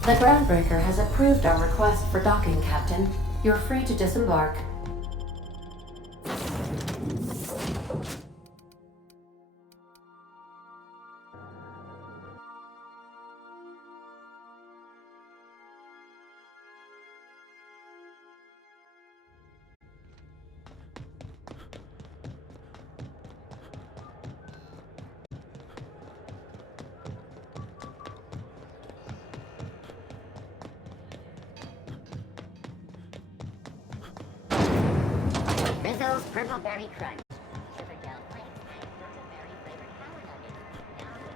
The Groundbreaker has approved our request for docking, Captain. You're free to disembark. Rizzo's Purple Berry Crunch. Sugar gel flakes and purple berry flavored power nuggets. Now with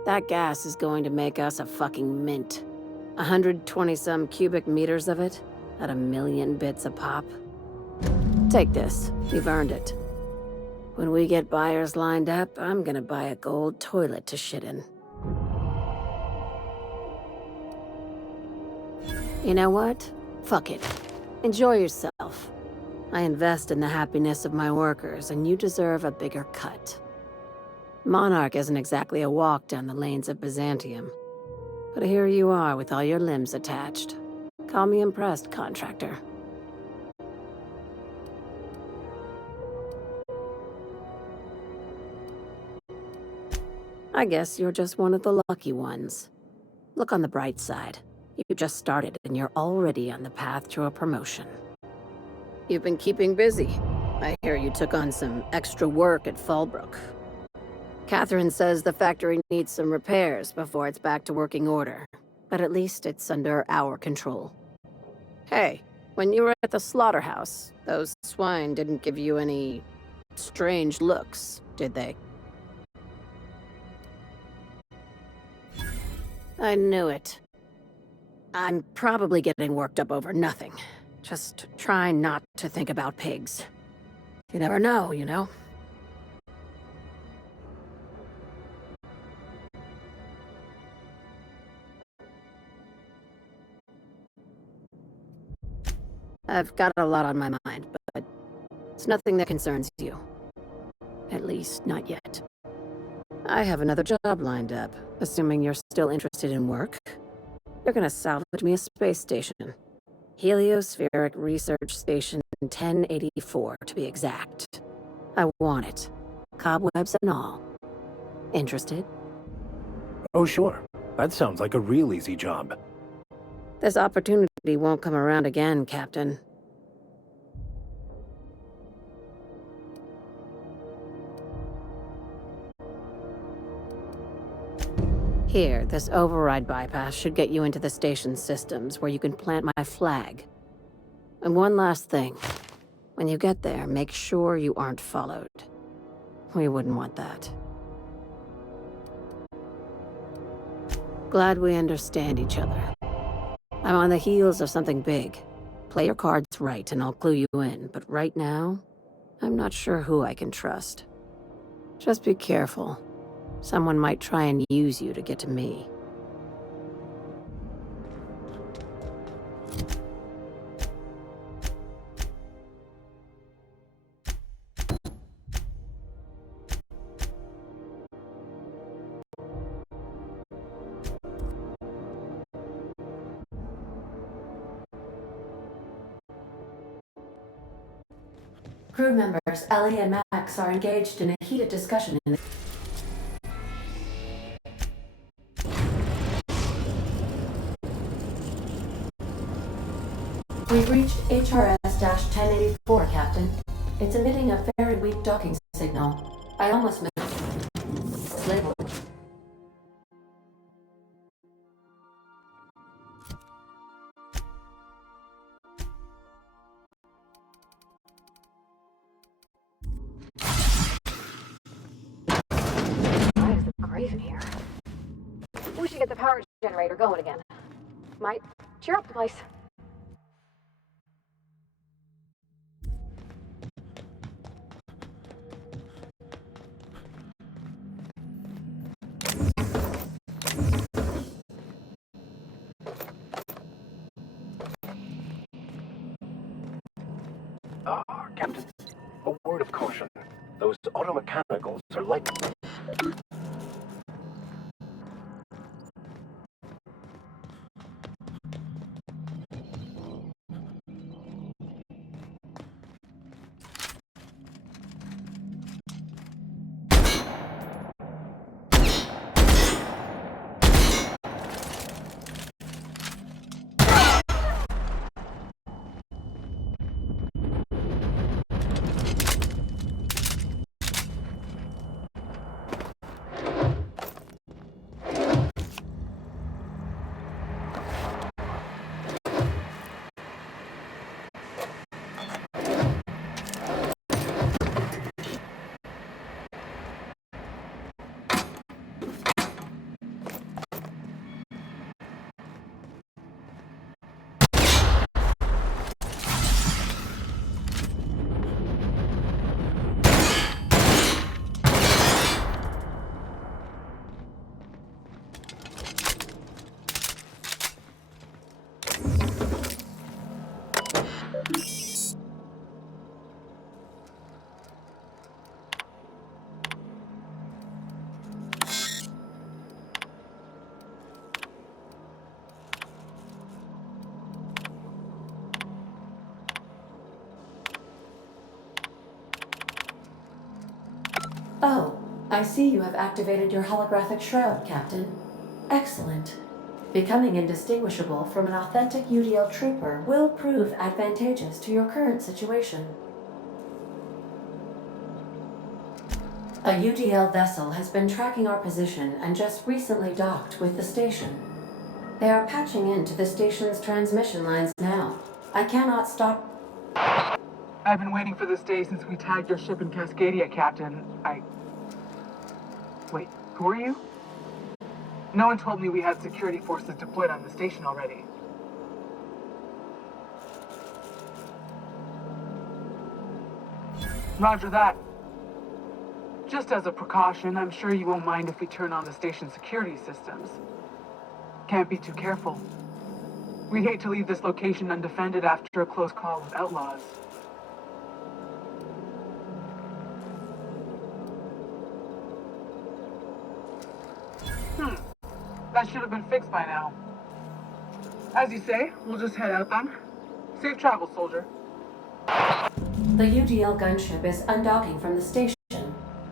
1%. That gas is going to make us a fucking mint. 120-some cubic meters of it, at 1,000,000 bits a pop. Take this, you've earned it. When we get buyers lined up, I'm gonna buy a gold toilet to shit in. You know what? Fuck it. Enjoy yourself. I invest in the happiness of my workers, and you deserve a bigger cut. Monarch isn't exactly a walk down the lanes of Byzantium. But here you are with all your limbs attached. Call me impressed, contractor. I guess you're just one of the lucky ones. Look on the bright side. You just started and you're already on the path to a promotion. You've been keeping busy. I hear you took on some extra work at Fallbrook. Catherine says the factory needs some repairs before it's back to working order. But at least it's under our control. Hey, when you were at the slaughterhouse, those swine didn't give you any strange looks, did they? I knew it. I'm probably getting worked up over nothing. Just try not to think about pigs. You never know, you know? I've got a lot on my mind, but it's nothing that concerns you. At least, not yet. I have another job lined up, assuming you're still interested in work. You're gonna salvage me a space station. Heliospheric Research Station 1084, to be exact. I want it. Cobwebs and all. Interested? Oh, sure. That sounds like a real easy job. This opportunity won't come around again, Captain. Here, this override bypass should get you into the station's systems where you can plant my flag. And one last thing. When you get there, make sure you aren't followed. We wouldn't want that. Glad we understand each other. I'm on the heels of something big. Play your cards right and I'll clue you in, but right now, I'm not sure who I can trust. Just be careful. Someone might try and use you to get to me. Crew members Ellie and Max are engaged in a heated discussion in the... We've reached HRS-1084, Captain. It's emitting a very weak docking signal. I almost missed its label. Why is the grave in here? We should get the power generator going again. Might cheer up the place. Captain, a word of caution. Those automechanicals are like... Oh, I see you have activated your holographic shroud, Captain. Excellent. Becoming indistinguishable from an authentic UDL trooper will prove advantageous to your current situation. A UDL vessel has been tracking our position and just recently docked with the station. They are patching into the station's transmission lines now. I cannot stop... I've been waiting for this day since we tagged your ship in Cascadia, Captain. Wait, who are you? No one told me we had security forces deployed on the station already. Roger that. Just as a precaution, I'm sure you won't mind if we turn on the station's security systems. Can't be too careful. We'd hate to leave this location undefended after a close call with outlaws. That should have been fixed by now. As you say, we'll just head out then. Safe travel, soldier. The UDL gunship is undocking from the station.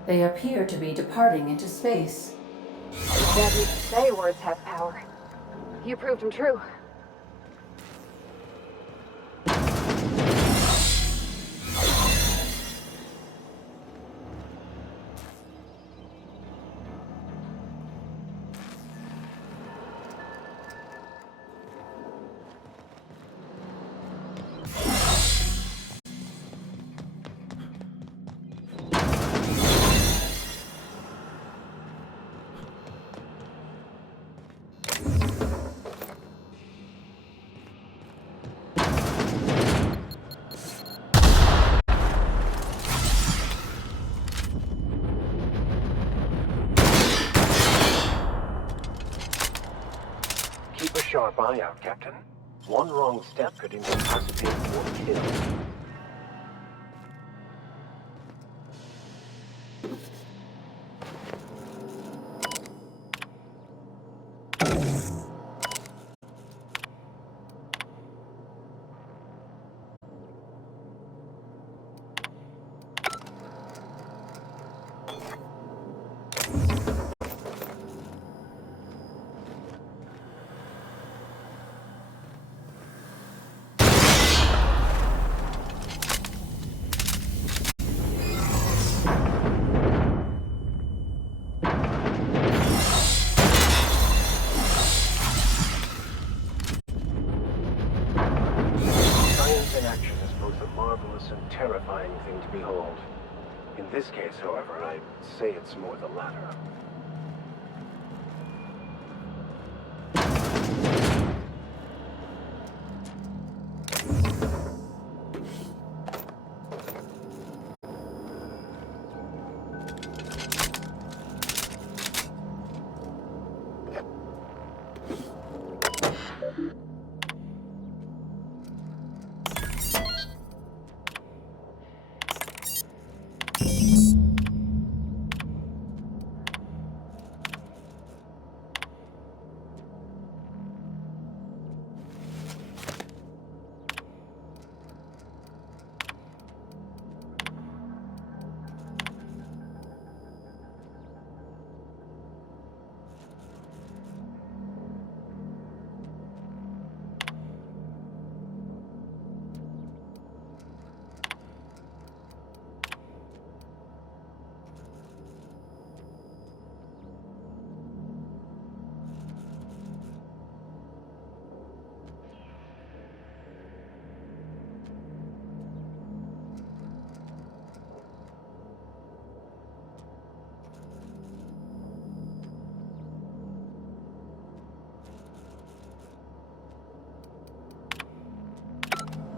They appear to be departing into space. That you say words have power. You proved them true. Keep a sharp eye out, Captain. One wrong step could incapacitate or kill. And terrifying thing to behold. In this case, however, I'd say it's more the latter.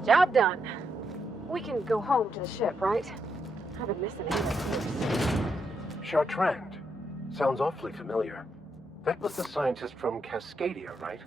Job done. We can go home to the ship, right? I've been missing it. Chartrand. Sounds awfully familiar. That was the scientist from Cascadia, right?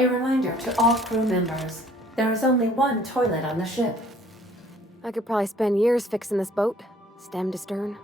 A reminder to all crew members, there is only one toilet on the ship. I could probably spend years fixing this boat, stem to stern.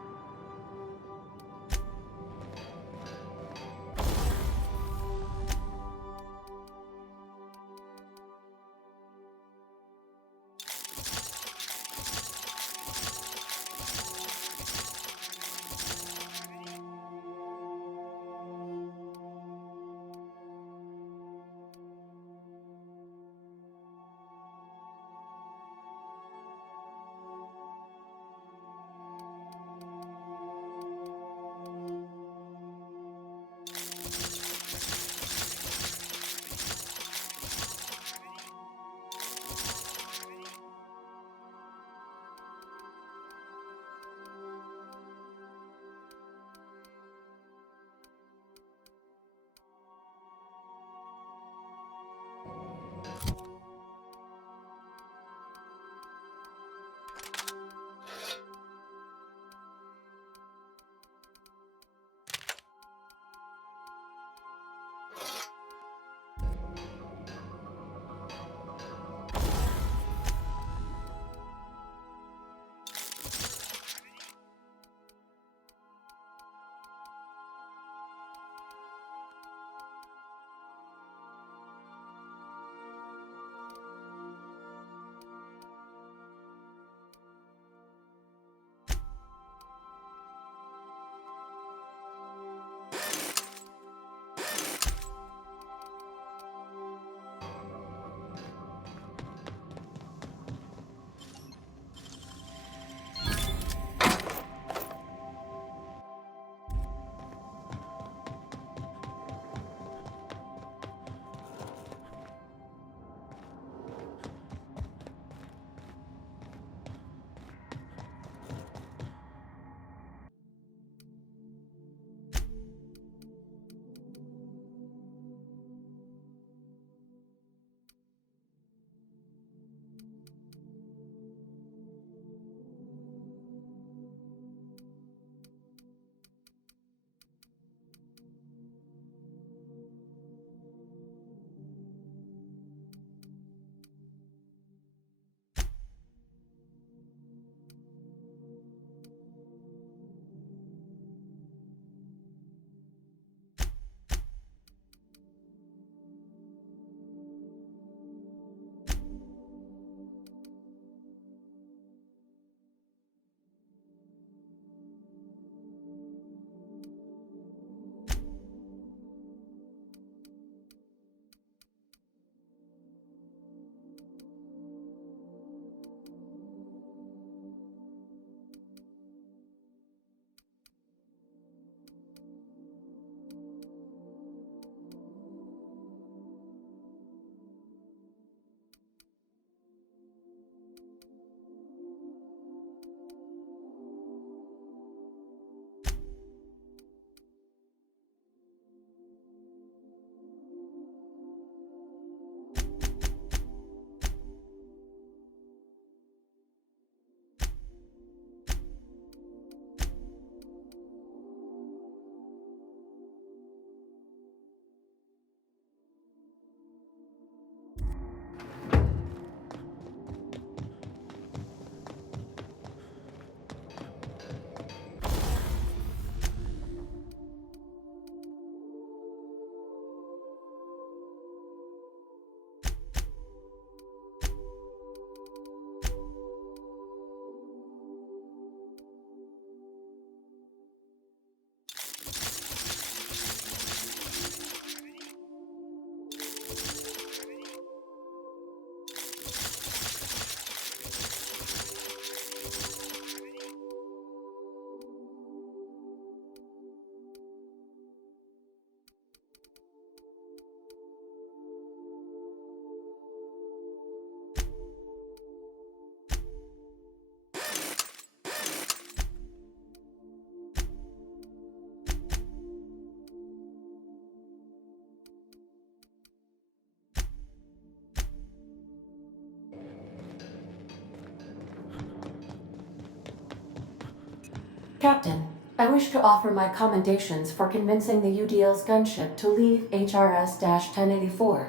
Captain, I wish to offer my commendations for convincing the UDL's gunship to leave HRS-1084.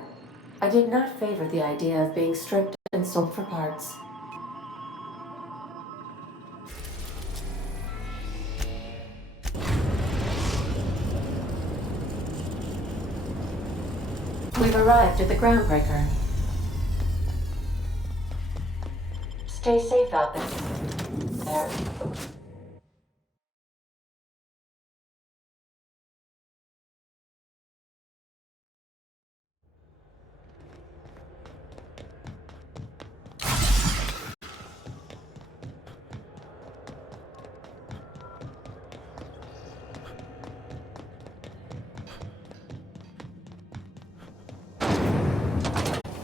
I did not favor the idea of being stripped and sold for parts. We've arrived at the groundbreaker. Stay safe out there.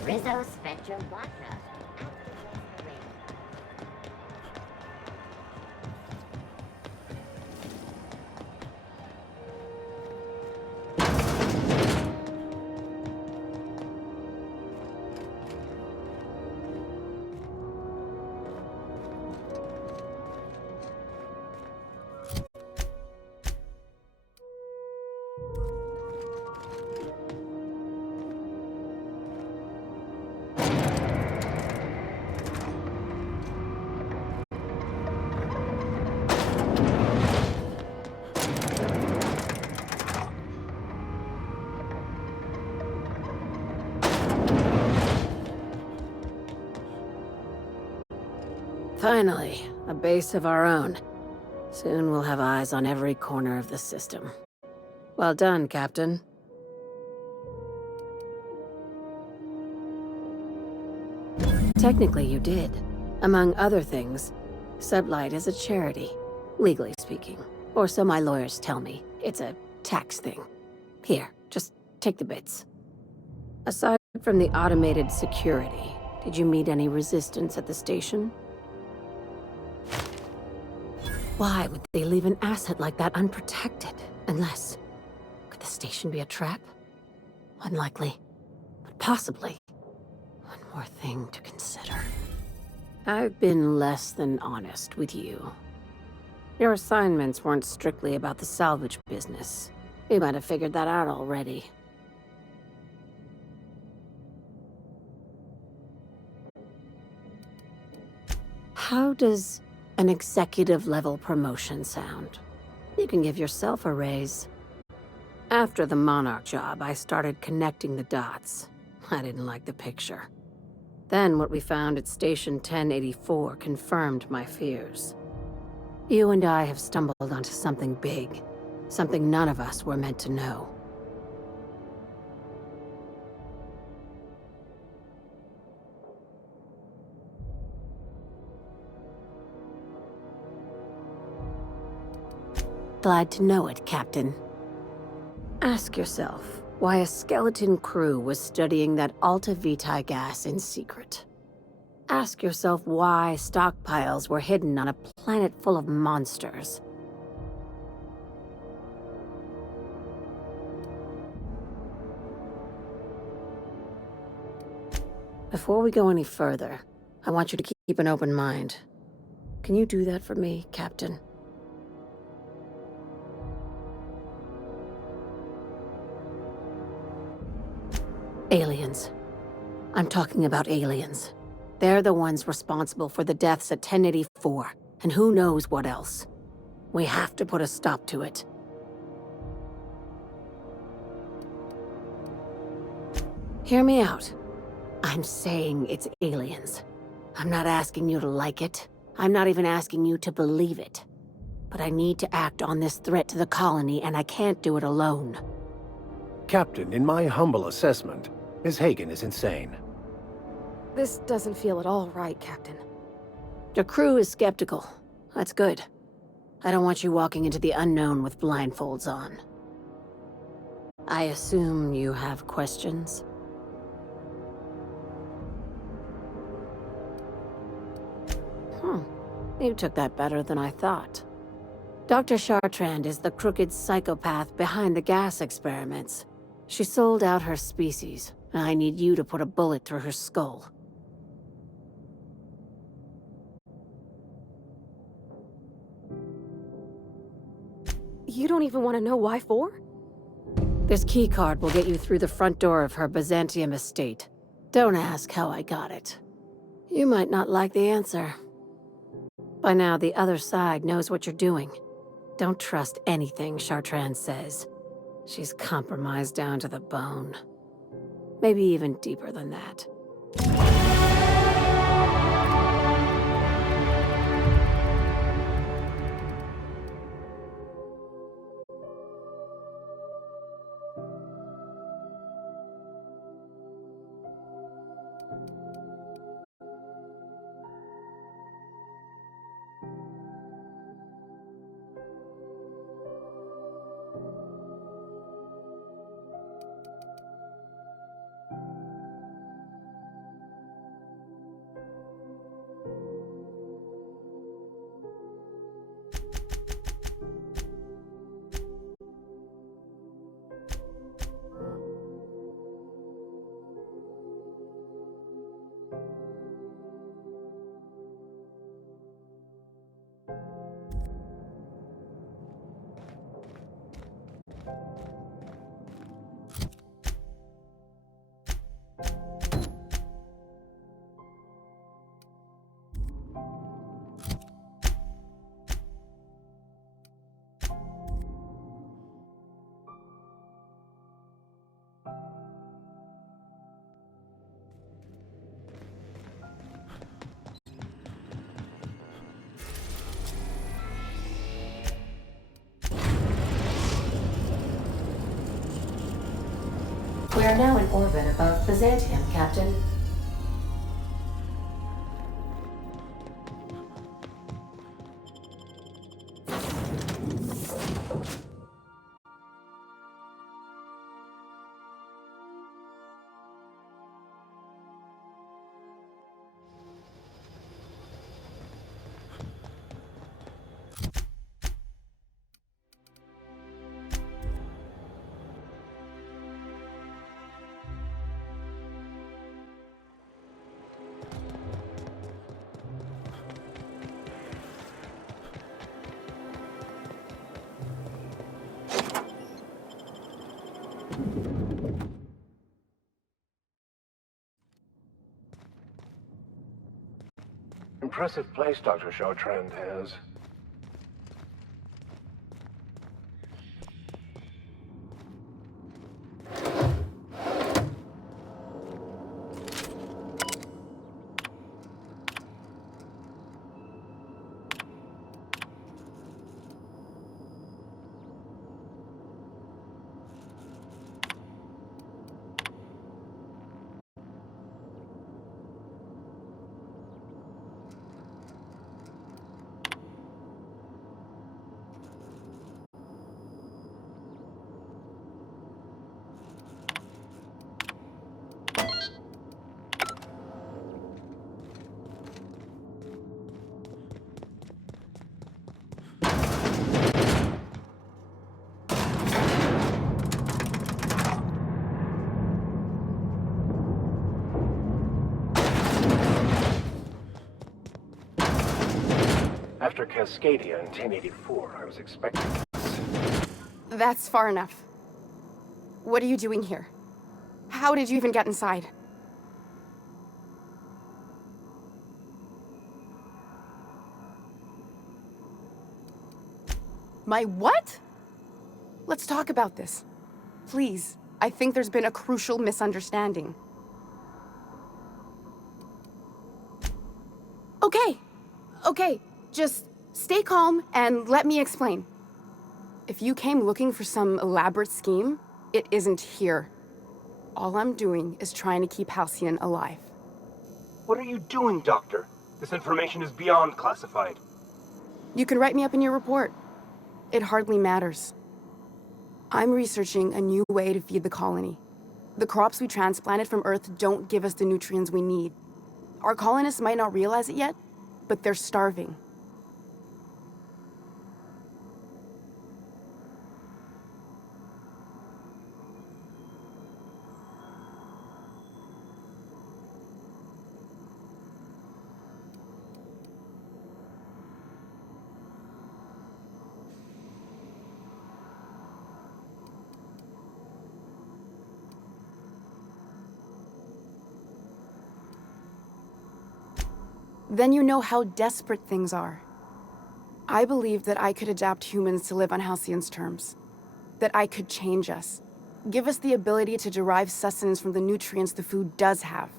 Rizzo Spectrum Vodka. Finally, a base of our own. Soon we'll have eyes on every corner of the system. Well done, Captain. Technically, you did. Among other things, Sublight is a charity, legally speaking. Or so my lawyers tell me. It's a tax thing. Here, just take the bits. Aside from the automated security, did you meet any resistance at the station? Why would they leave an asset like that unprotected? Unless... could the station be a trap? Unlikely. But possibly. One more thing to consider. I've been less than honest with you. Your assignments weren't strictly about the salvage business. You might have figured that out already. How does an executive-level promotion sound? You can give yourself a raise. After the Monarch job, I started connecting the dots. I didn't like the picture. Then what we found at Station 1084 confirmed my fears. You and I have stumbled onto something big. Something none of us were meant to know. Glad to know it, Captain. Ask yourself why a skeleton crew was studying that Alta Vitae gas in secret. Ask yourself why stockpiles were hidden on a planet full of monsters. Before we go any further, I want you to keep an open mind. Can you do that for me, Captain? Aliens. I'm talking about aliens. They're the ones responsible for the deaths at 1084, and who knows what else. We have to put a stop to it. Hear me out. I'm saying it's aliens. I'm not asking you to like it. I'm not even asking you to believe it. But I need to act on this threat to the colony, and I can't do it alone. Captain, in my humble assessment, Ms. Hagen is insane. This doesn't feel at all right, Captain. Your crew is skeptical. That's good. I don't want you walking into the unknown with blindfolds on. I assume you have questions? You took that better than I thought. Dr. Chartrand is the crooked psychopath behind the gas experiments. She sold out her species, and I need you to put a bullet through her skull. You don't even want to know why for? This keycard will get you through the front door of her Byzantium estate. Don't ask how I got it. You might not like the answer. By now, the other side knows what you're doing. Don't trust anything Chartrand says. She's compromised down to the bone. Maybe even deeper than that. We are now in orbit above Byzantium, Captain. Impressive place Dr. Chartrand has. After Cascadia in 1084, I was expecting this. That's far enough. What are you doing here? How did you even get inside? My what? Let's talk about this. Please. I think there's been a crucial misunderstanding. Okay. Just stay calm and let me explain. If you came looking for some elaborate scheme, it isn't here. All I'm doing is trying to keep Halcyon alive. What are you doing, Doctor? This information is beyond classified. You can write me up in your report. It hardly matters. I'm researching a new way to feed the colony. The crops we transplanted from Earth don't give us the nutrients we need. Our colonists might not realize it yet, but they're starving. Then you know how desperate things are. I believed that I could adapt humans to live on Halcyon's terms. That I could change us. Give us the ability to derive sustenance from the nutrients the food does have.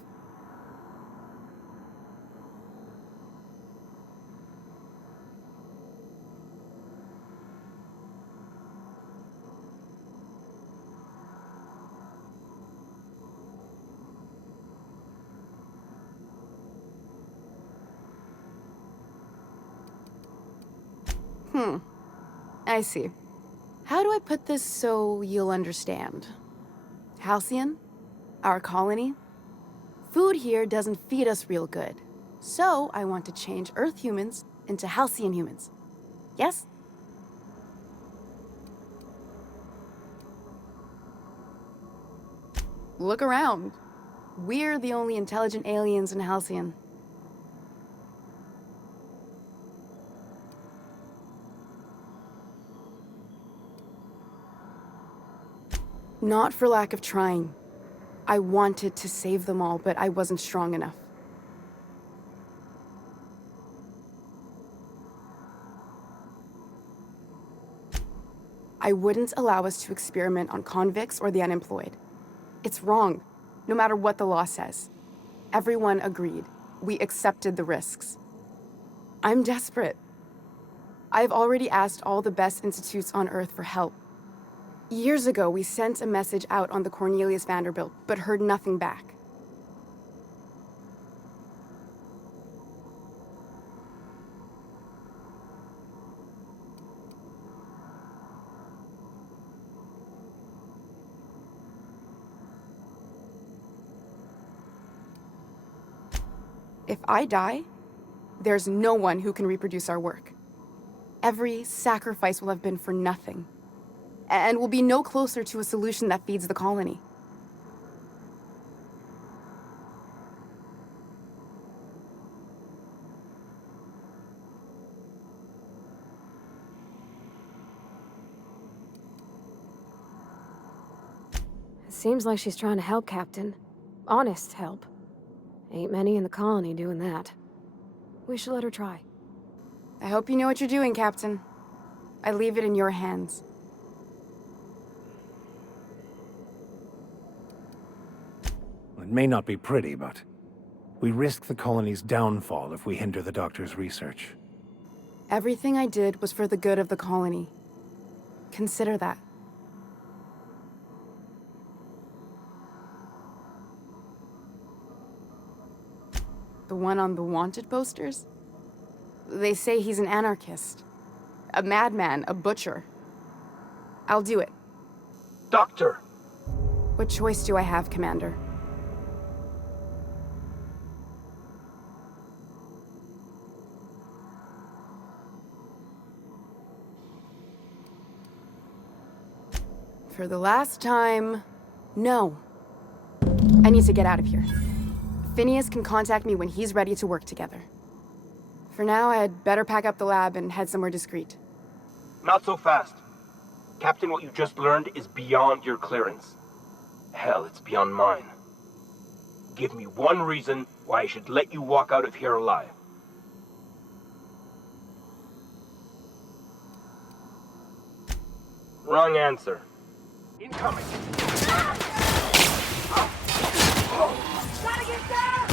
I see. How do I put this so you'll understand? Halcyon? Our colony? Food here doesn't feed us real good. So I want to change Earth humans into Halcyon humans. Yes? Look around. We're the only intelligent aliens in Halcyon. Not for lack of trying. I wanted to save them all, but I wasn't strong enough. I wouldn't allow us to experiment on convicts or the unemployed. It's wrong, no matter what the law says. Everyone agreed. We accepted the risks. I'm desperate. I've already asked all the best institutes on Earth for help. Years ago, we sent a message out on the Cornelius Vanderbilt, but heard nothing back. If I die, there's no one who can reproduce our work. Every sacrifice will have been for nothing. And we'll be no closer to a solution that feeds the colony. It seems like she's trying to help, Captain. Honest help. Ain't many in the colony doing that. We should let her try. I hope you know what you're doing, Captain. I leave it in your hands. It may not be pretty, but we risk the colony's downfall if we hinder the doctor's research. Everything I did was for the good of the colony. Consider that. The one on the wanted posters? They say he's an anarchist. A madman, a butcher. I'll do it. Doctor! What choice do I have, Commander? For the last time, no. I need to get out of here. Phineas can contact me when he's ready to work together. For now, I'd better pack up the lab and head somewhere discreet. Not so fast. Captain, what you just learned is beyond your clearance. Hell, it's beyond mine. Give me one reason why I should let you walk out of here alive. Wrong answer. Incoming! Gotta get down!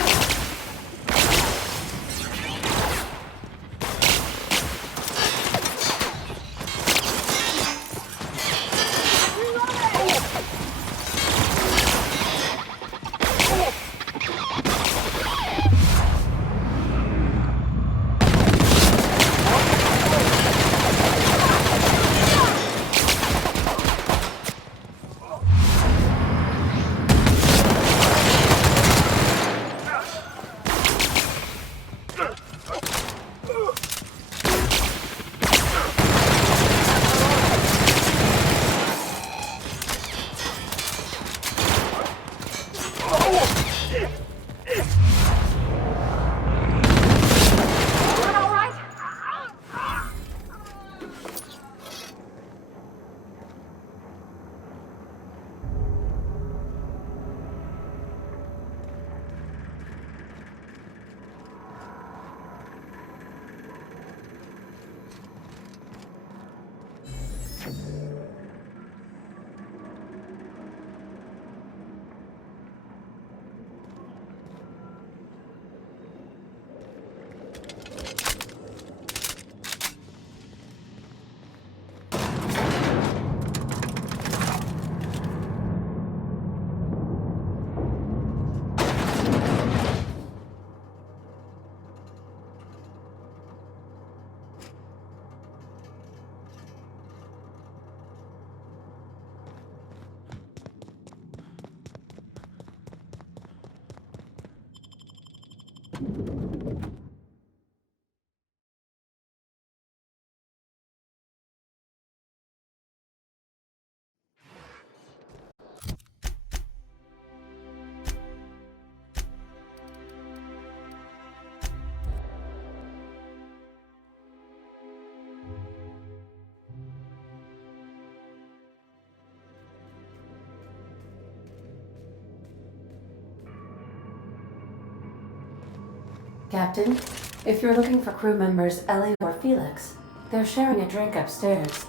Captain, if you're looking for crew members Ellie or Felix, they're sharing a drink upstairs.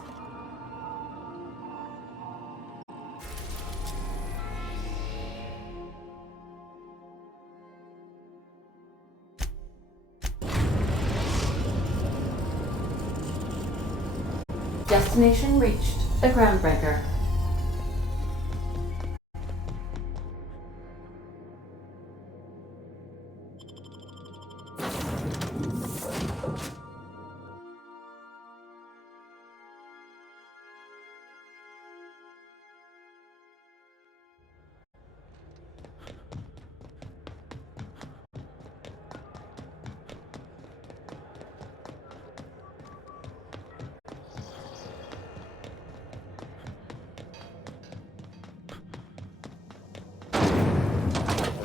Destination reached. The Groundbreaker.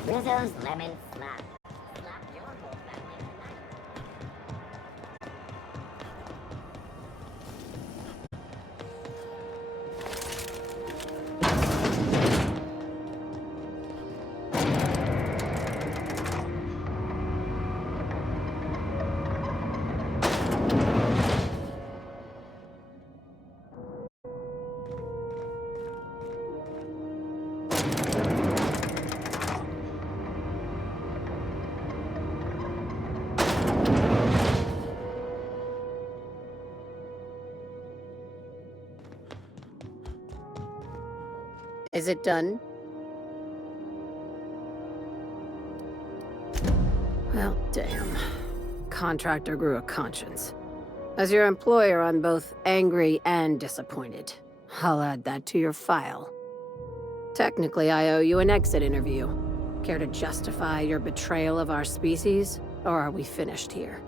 Rizzo's Lemon Slap. Slap your whole family tonight. Is it done? Well, damn. Contractor grew a conscience. As your employer, I'm both angry and disappointed. I'll add that to your file. Technically, I owe you an exit interview. Care to justify your betrayal of our species, or are we finished here?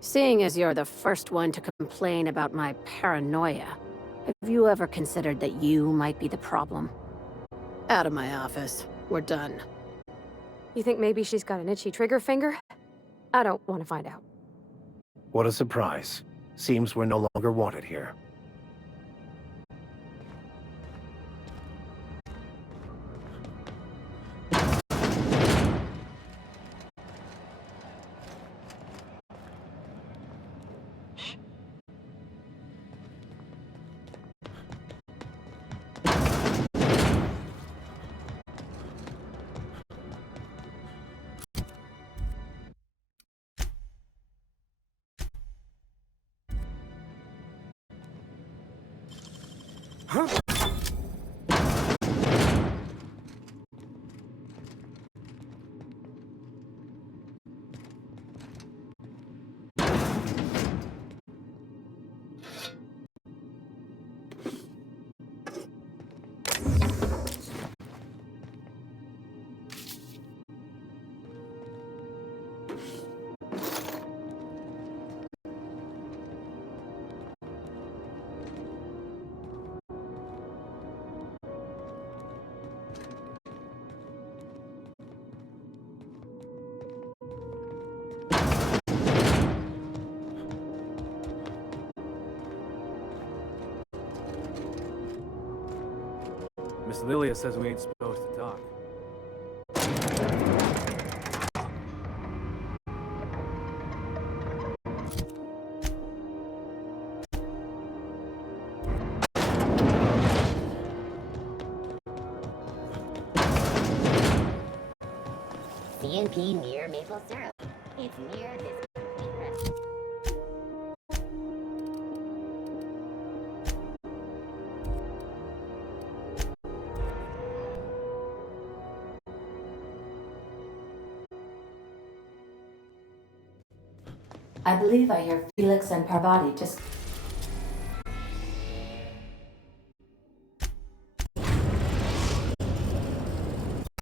Seeing as you're the first one to complain about my paranoia, have you ever considered that you might be the problem? Out of my office. We're done. You think maybe she's got an itchy trigger finger? I don't want to find out. What a surprise. Seems we're no longer wanted here. Miss Lilia says we ain't supposed to talk. CNP near maple syrup. It's near this rest. I believe I hear Felix and Parvati just...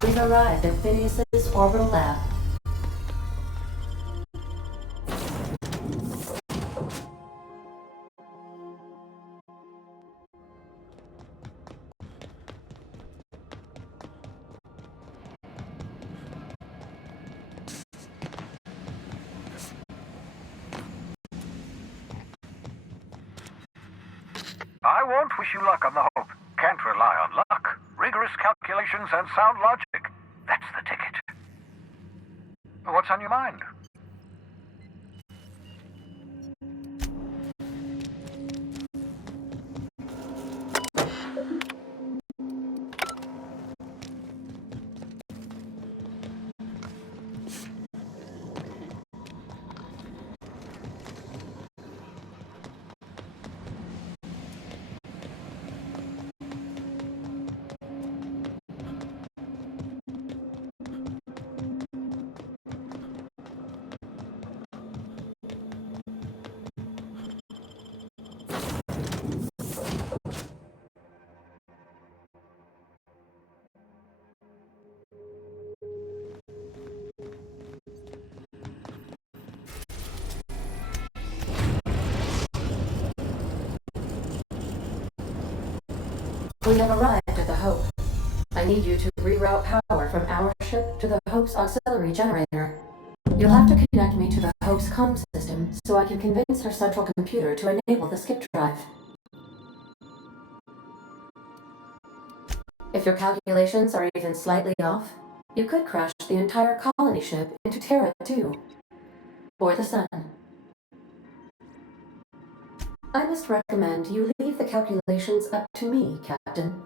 We've arrived at Phineas's orbital lab. I won't wish you luck on the Hope. Can't rely on luck. Rigorous calculations and sound logic. That's the ticket. What's on your mind? We have arrived at the Hope. I need you to reroute power from our ship to the Hope's auxiliary generator. You'll have to connect me to the Hope's comm system so I can convince her central computer to enable the skip drive. If your calculations are even slightly off, you could crash the entire colony ship into Terra 2. Or the Sun. I must recommend you leave the calculations up to me, Captain.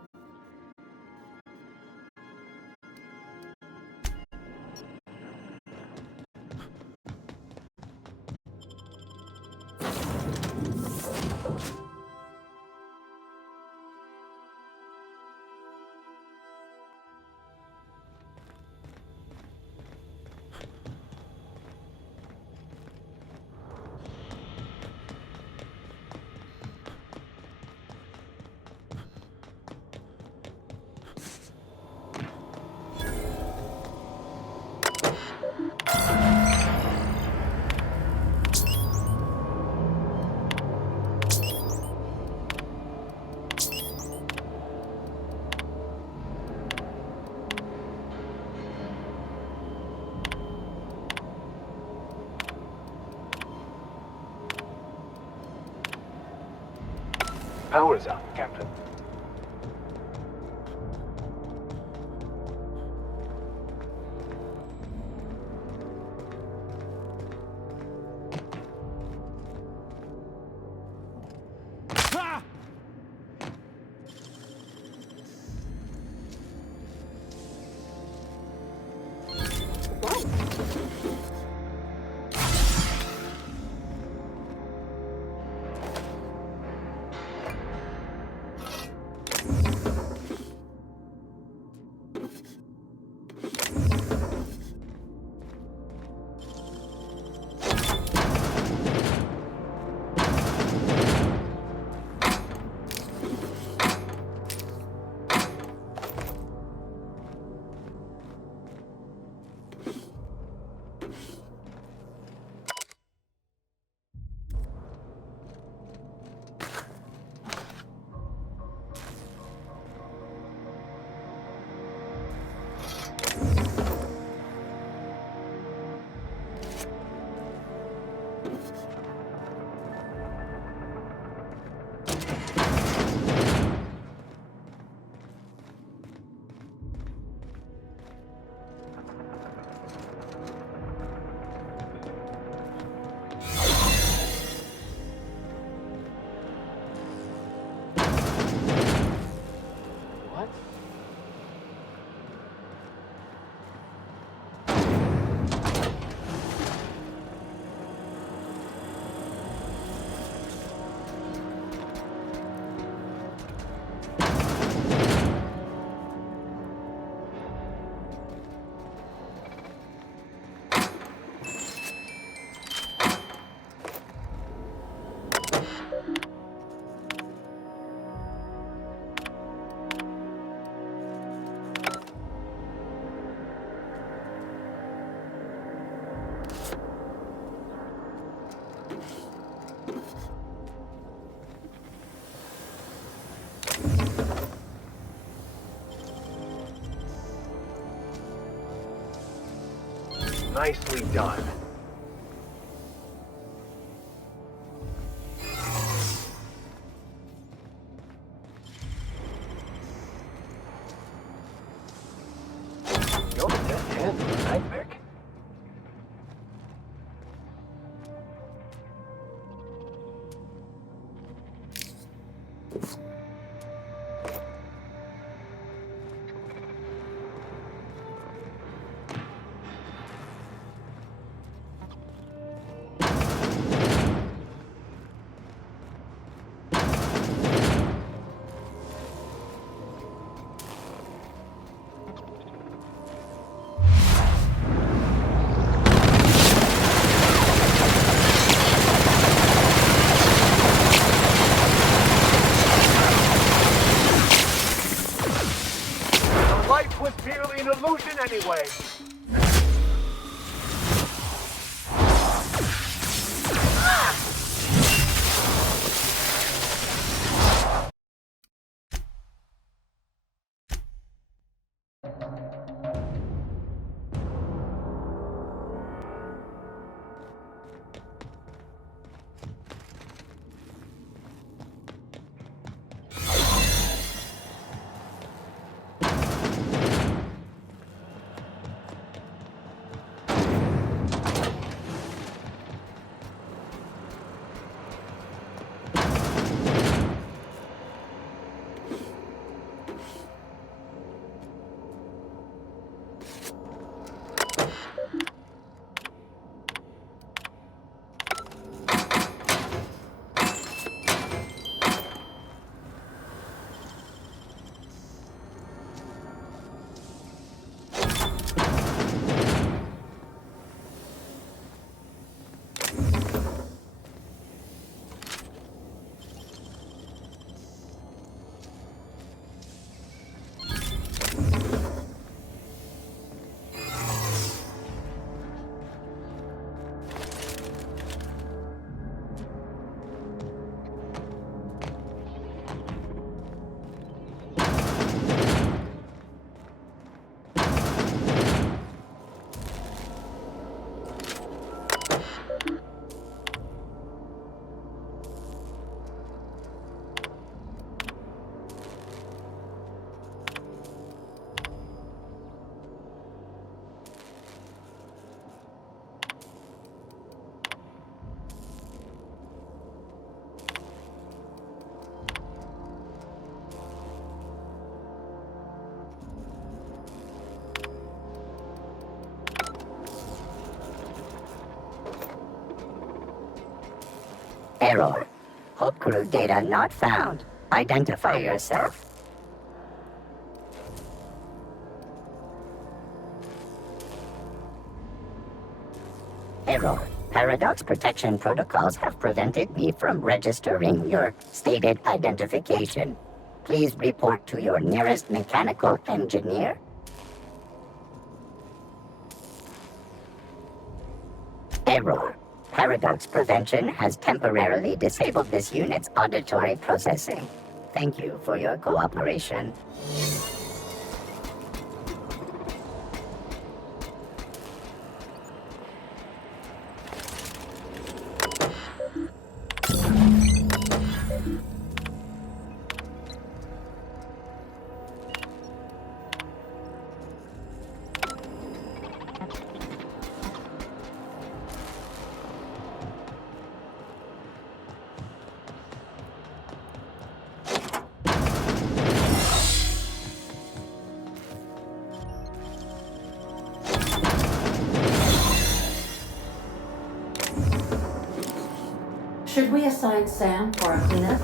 Power is out, Captain. Nicely done. The life was merely an illusion anyway. Error. Hope crew data not found. Identify yourself. Error. Paradox protection protocols have prevented me from registering your stated identification. Please report to your nearest mechanical engineer. Error. Paradox Prevention has temporarily disabled this unit's auditory processing. Thank you for your cooperation. Should we assign Sam for a cleanup?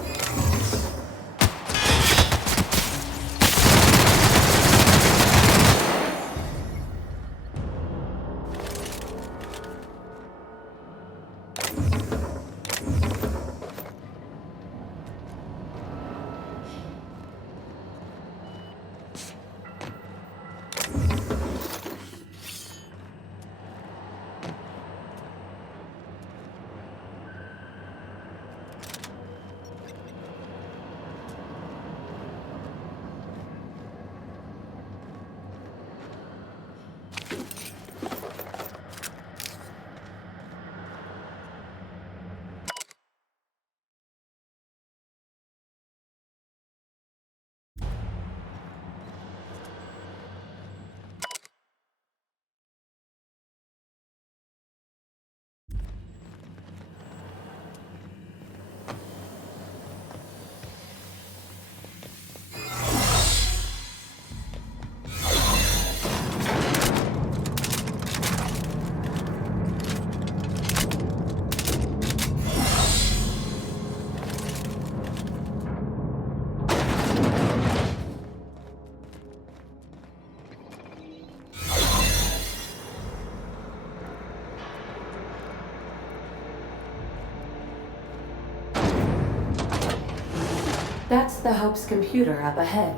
That's the Hope's computer up ahead.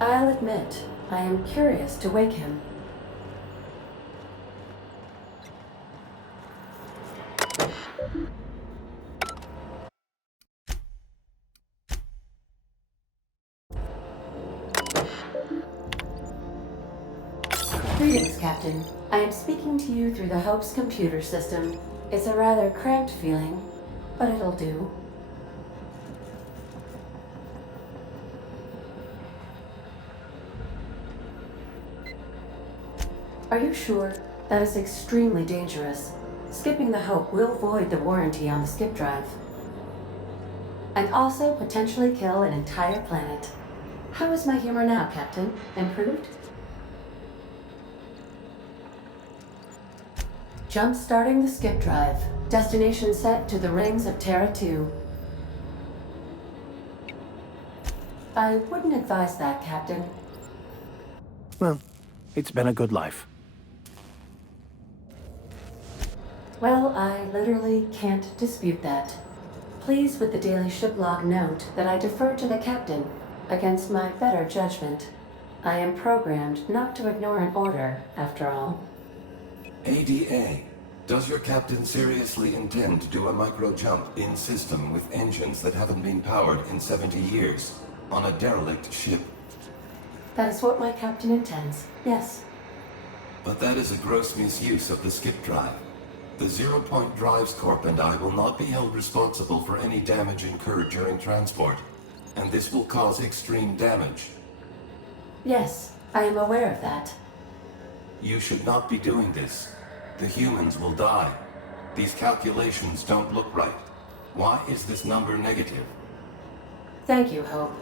I'll admit, I am curious to wake him. Greetings, Captain. I am speaking to you through the Hope's computer system. It's a rather cramped feeling, but it'll do. Are you sure? That is extremely dangerous. Skipping the Hope will void the warranty on the skip drive. And also potentially kill an entire planet. How is my humor now, Captain? Improved? Jump-starting the skip drive. Destination set to the rings of Terra 2. I wouldn't advise that, Captain. Well, it's been a good life. Well, I literally can't dispute that. Please with the daily ship log note that I defer to the captain against my better judgment. I am programmed not to ignore an order, after all. ADA, does your captain seriously intend to do a micro-jump in system with engines that haven't been powered in 70 years on a derelict ship? That is what my captain intends, yes. But that is a gross misuse of the skip drive. The Zero Point Drives Corp and I will not be held responsible for any damage incurred during transport, and this will cause extreme damage. Yes, I am aware of that. You should not be doing this. The humans will die. These calculations don't look right. Why is this number negative? Thank you, Hope.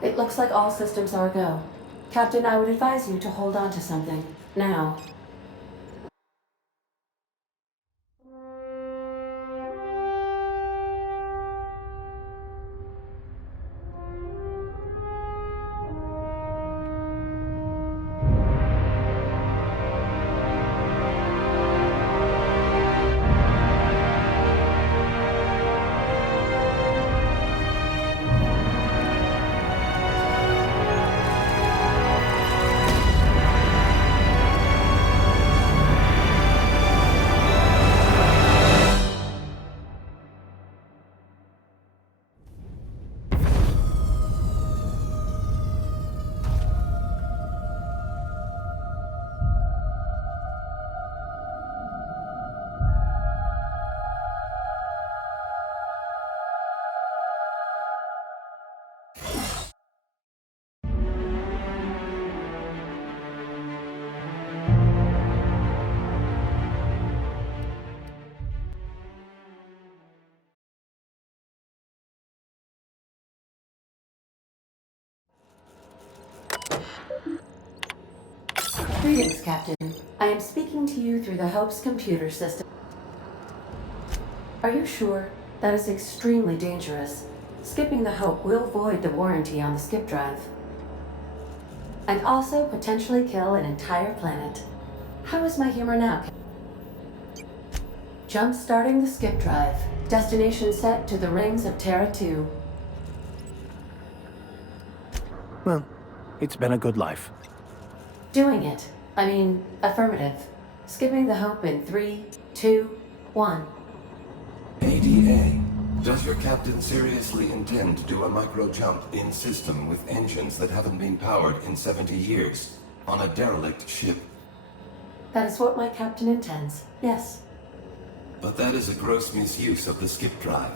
It looks like all systems are go. Captain, I would advise you to hold on to something. Now. Greetings, Captain. I am speaking to you through the Hope's computer system. Are you sure? That is extremely dangerous. Skipping the Hope will void the warranty on the skip drive. And also potentially kill an entire planet. How is my humor now, Captain? Jump-starting the skip drive. Destination set to the rings of Terra 2. Well, it's been a good life. Doing it. I mean, affirmative. Skipping the Hope in 3, 2, 1. ADA, does your captain seriously intend to do a micro-jump in system with engines that haven't been powered in 70 years on a derelict ship? That is what my captain intends, yes. But that is a gross misuse of the skip drive.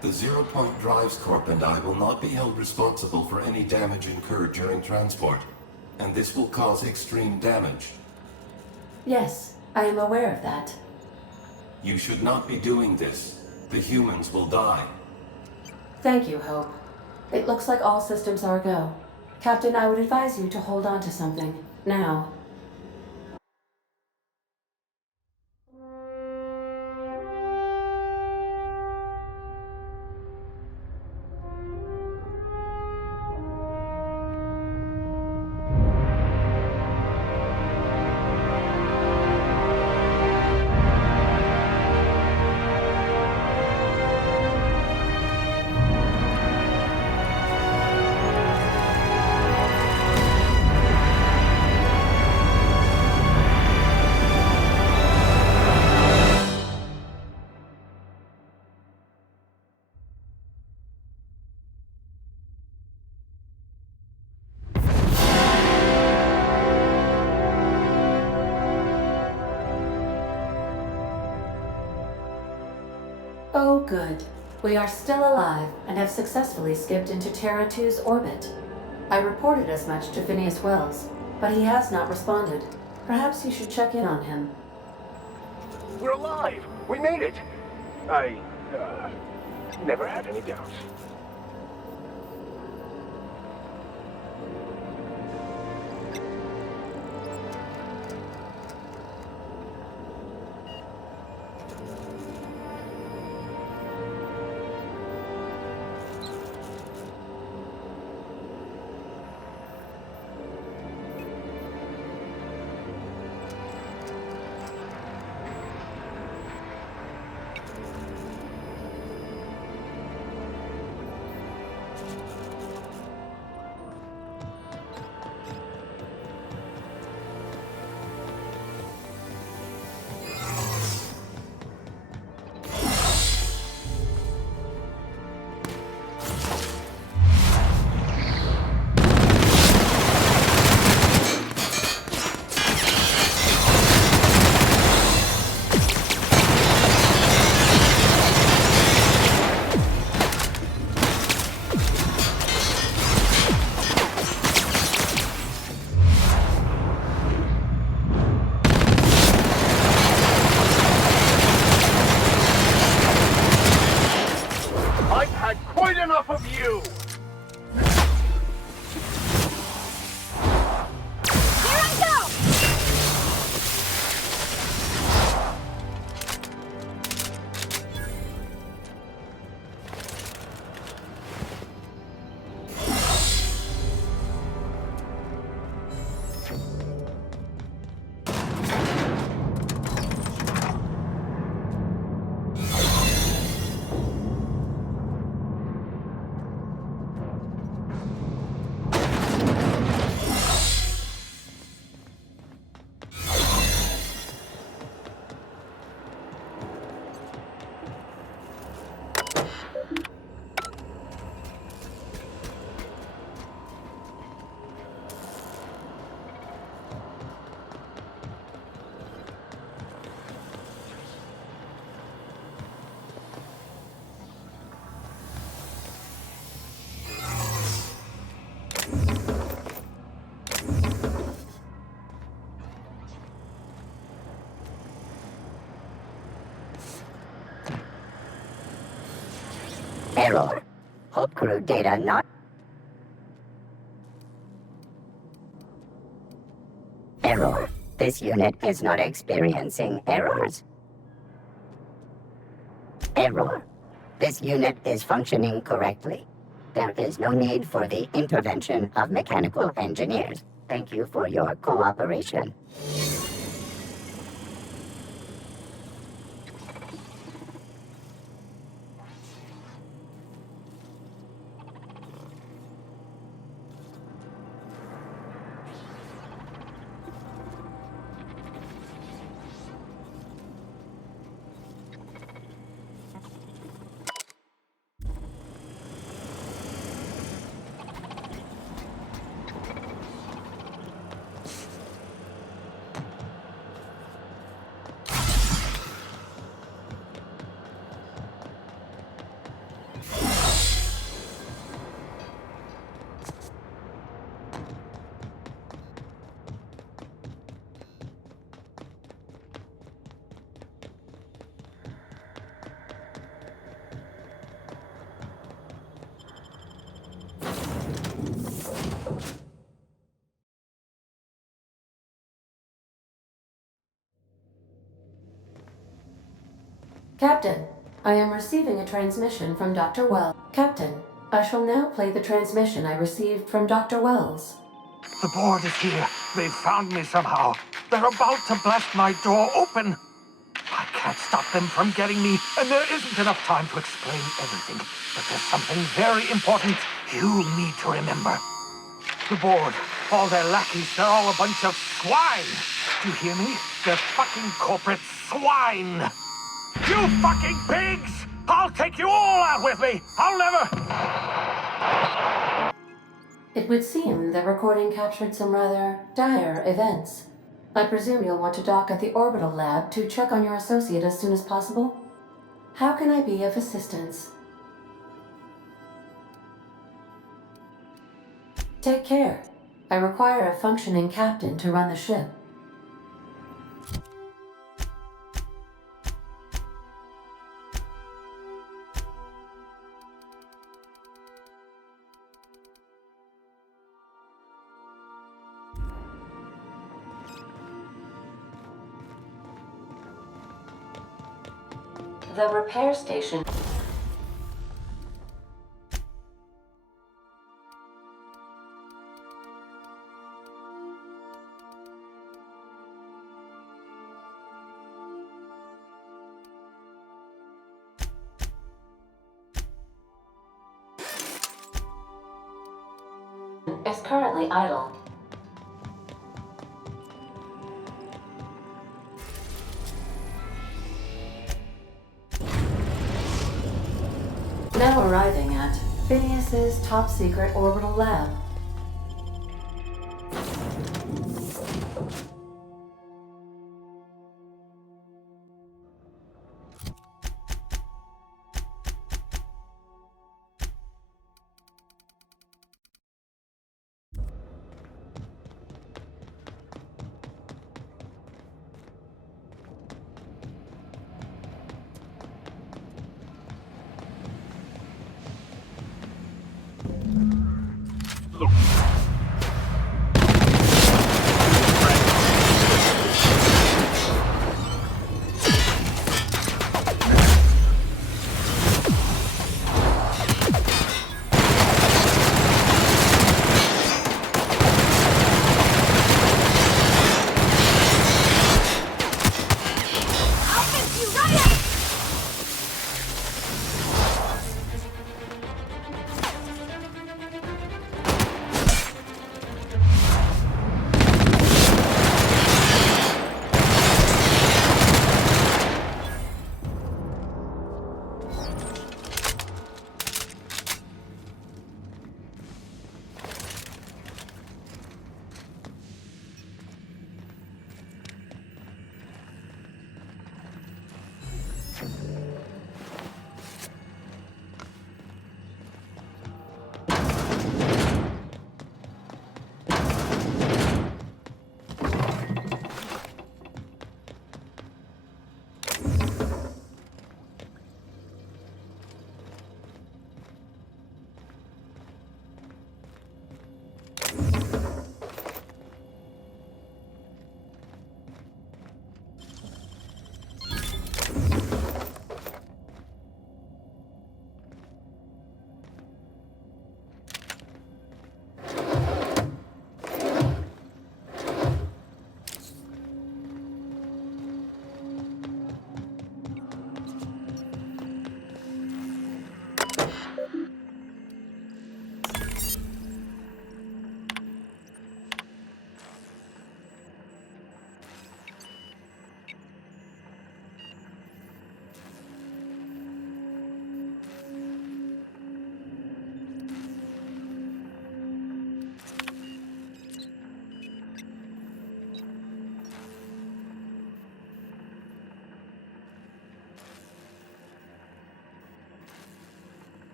The Zero Point Drives Corp and I will not be held responsible for any damage incurred during transport, and this will cause extreme damage. Yes, I am aware of that. You should not be doing this. The humans will die. Thank you, Hope. It looks like all systems are go. Captain, I would advise you to hold on to something. Now. good. We are still alive and have successfully skipped into Terra 2's orbit. I reported as much to Phineas Wells, but he has not responded. Perhaps you should check in on him. We're alive! We made it! I, never had any doubts. Error. Hope crew data not... Error. This unit is not experiencing errors. Error. This unit is functioning correctly. There is no need for the intervention of mechanical engineers. Thank you for your cooperation. Captain, I am receiving a transmission from Dr. Wells. Captain, I shall now play the transmission I received from Dr. Wells. The board is here. They've found me somehow. They're about to blast my door open. I can't stop them from getting me, and there isn't enough time to explain everything. But there's something very important you need to remember. The board, all their lackeys, they're all a bunch of swine. Do you hear me? They're fucking corporate swine. You fucking pigs! I'll take you all out with me! I'll never... It would seem the recording captured some rather dire events. I presume you'll want to dock at the orbital lab to check on your associate as soon as possible? How can I be of assistance? Take care. I require a functioning captain to run the ship. The repair station. Is currently idle. Now arriving at Phineas's top-secret orbital lab. The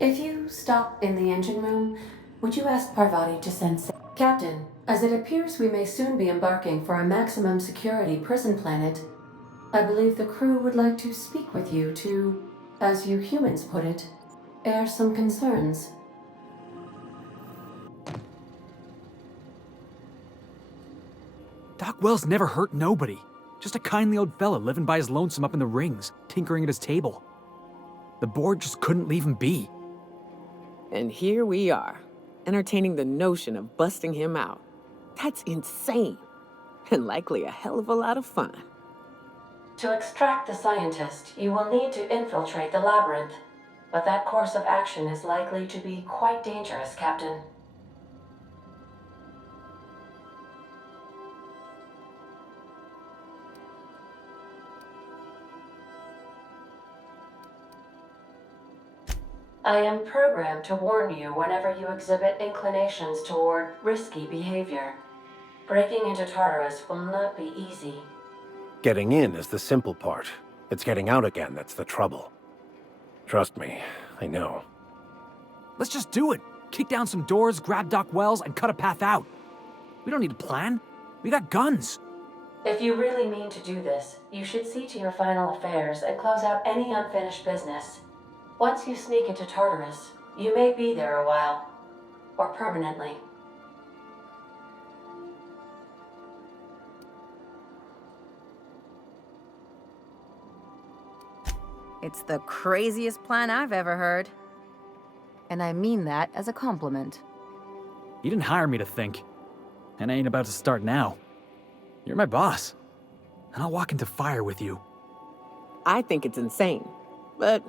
If you stop in the engine room, would you ask Parvati to send... Captain, as it appears we may soon be embarking for a maximum security prison planet, I believe the crew would like to speak with you to, as you humans put it, air some concerns. Doc Wells never hurt nobody. Just a kindly old fella living by his lonesome up in the rings, tinkering at his table. The board just couldn't leave him be. And here we are, entertaining the notion of busting him out. That's insane. And likely a hell of a lot of fun. To extract the scientist, you will need to infiltrate the labyrinth. But that course of action is likely to be quite dangerous, Captain. I am programmed to warn you whenever you exhibit inclinations toward risky behavior. Breaking into Tartarus will not be easy. Getting in is the simple part. It's getting out again that's the trouble. Trust me, I know. Let's just do it. Kick down some doors, grab Doc Wells, and cut a path out. We don't need a plan. We got guns. If you really mean to do this, you should see to your final affairs and close out any unfinished business. Once you sneak into Tartarus, you may be there a while. Or permanently. It's the craziest plan I've ever heard. And I mean that as a compliment. You didn't hire me to think. And I ain't about to start now. You're my boss. And I'll walk into fire with you. I think it's insane. But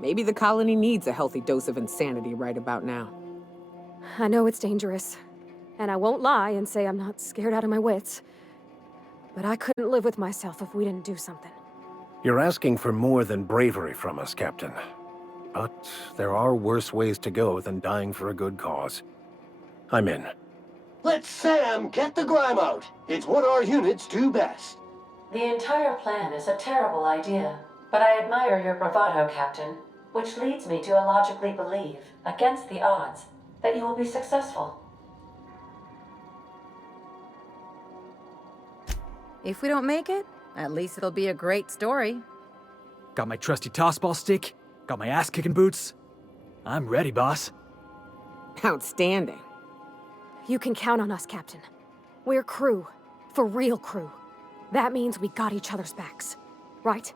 maybe the colony needs a healthy dose of insanity right about now. I know it's dangerous. And I won't lie and say I'm not scared out of my wits. But I couldn't live with myself if we didn't do something. You're asking for more than bravery from us, Captain. But there are worse ways to go than dying for a good cause. I'm in. Let Sam get the grime out. It's what our units do best. The entire plan is a terrible idea, but I admire your bravado, Captain, which leads me to illogically believe, against the odds, that you will be successful. If we don't make it, at least it'll be a great story. Got my trusty tossball stick, got my ass-kicking boots. I'm ready, boss. Outstanding. You can count on us, Captain. We're crew. For real crew. That means we got each other's backs. Right?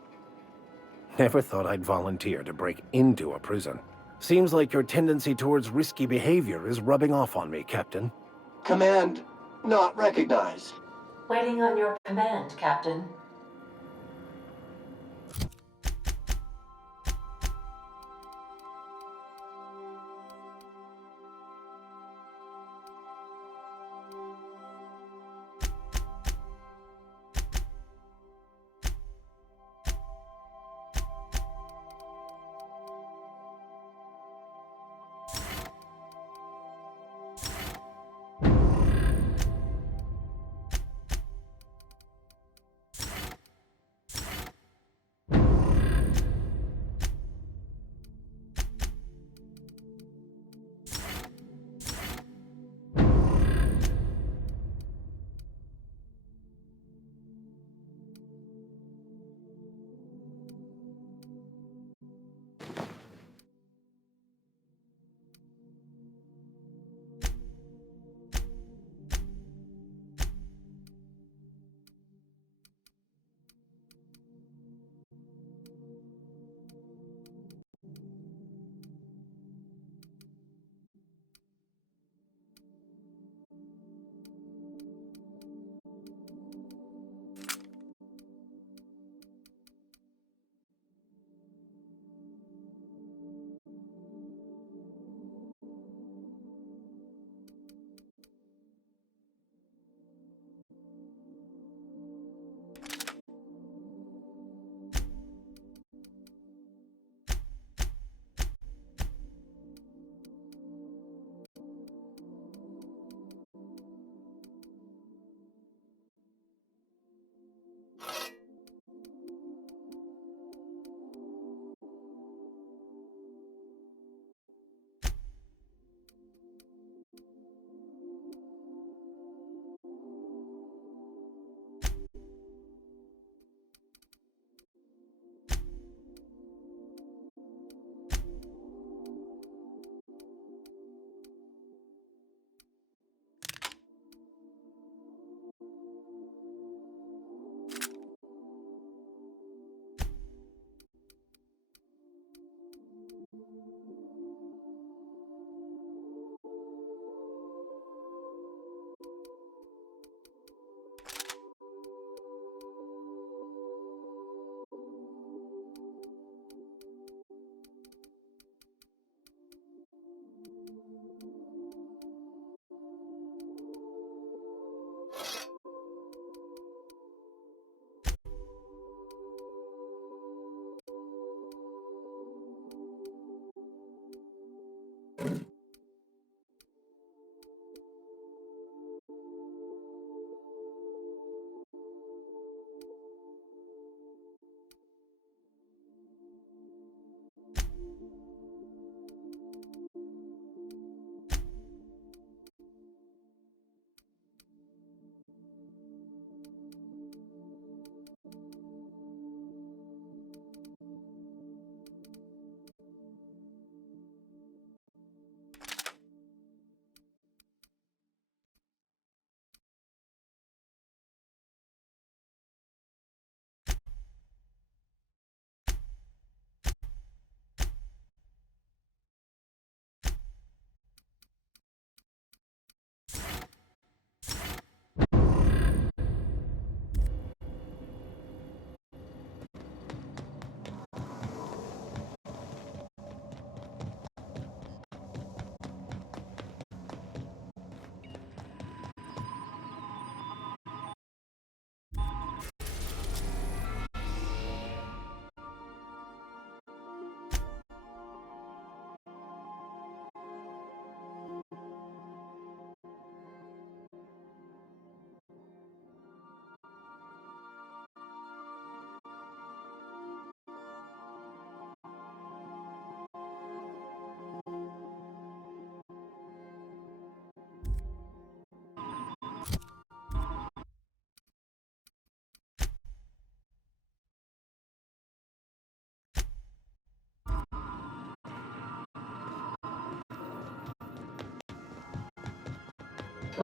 Never thought I'd volunteer to break into a prison. Seems like your tendency towards risky behavior is rubbing off on me, Captain. Command not recognized. Waiting on your command, Captain.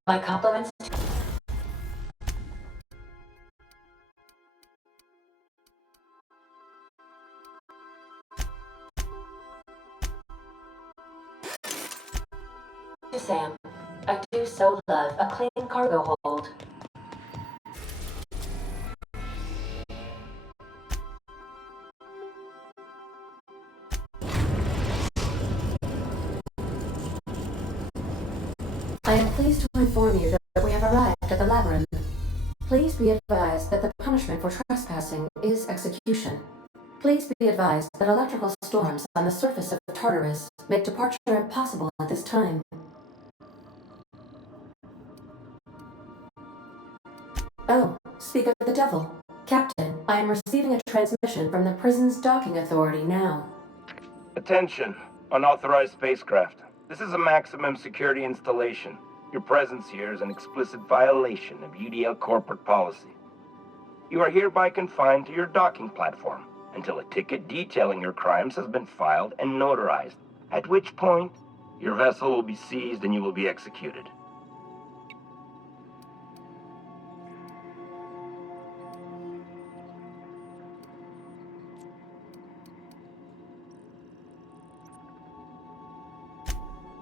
My compliments to Sam. I do so love a clean cargo hold. I am pleased to inform you that we have arrived at the labyrinth. Please be advised that the punishment for trespassing is execution. Please be advised that electrical storms on the surface of Tartarus make departure impossible at this time. Oh, speak of the devil. Captain, I am receiving a transmission from the prison's docking authority now. Attention, unauthorized spacecraft. This is a maximum security installation. Your presence here is an explicit violation of UDL corporate policy. You are hereby confined to your docking platform until a ticket detailing your crimes has been filed and notarized, at which point your vessel will be seized and you will be executed.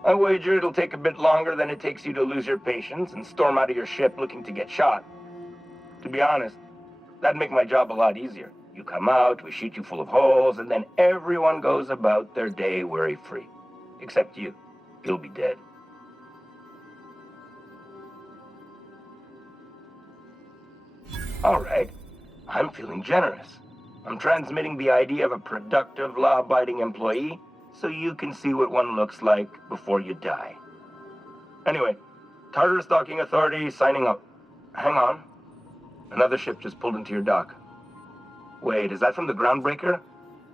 I wager it'll take a bit longer than it takes you to lose your patience and storm out of your ship looking to get shot. To be honest, that'd make my job a lot easier. You come out, we shoot you full of holes, and then everyone goes about their day worry-free. Except you. You'll be dead. All right. I'm feeling generous. I'm transmitting the idea of a productive, law-abiding employee so you can see what one looks like before you die. Anyway, Tartarus Docking Authority signing up. Hang on. Another ship just pulled into your dock. Wait, is that from the Groundbreaker?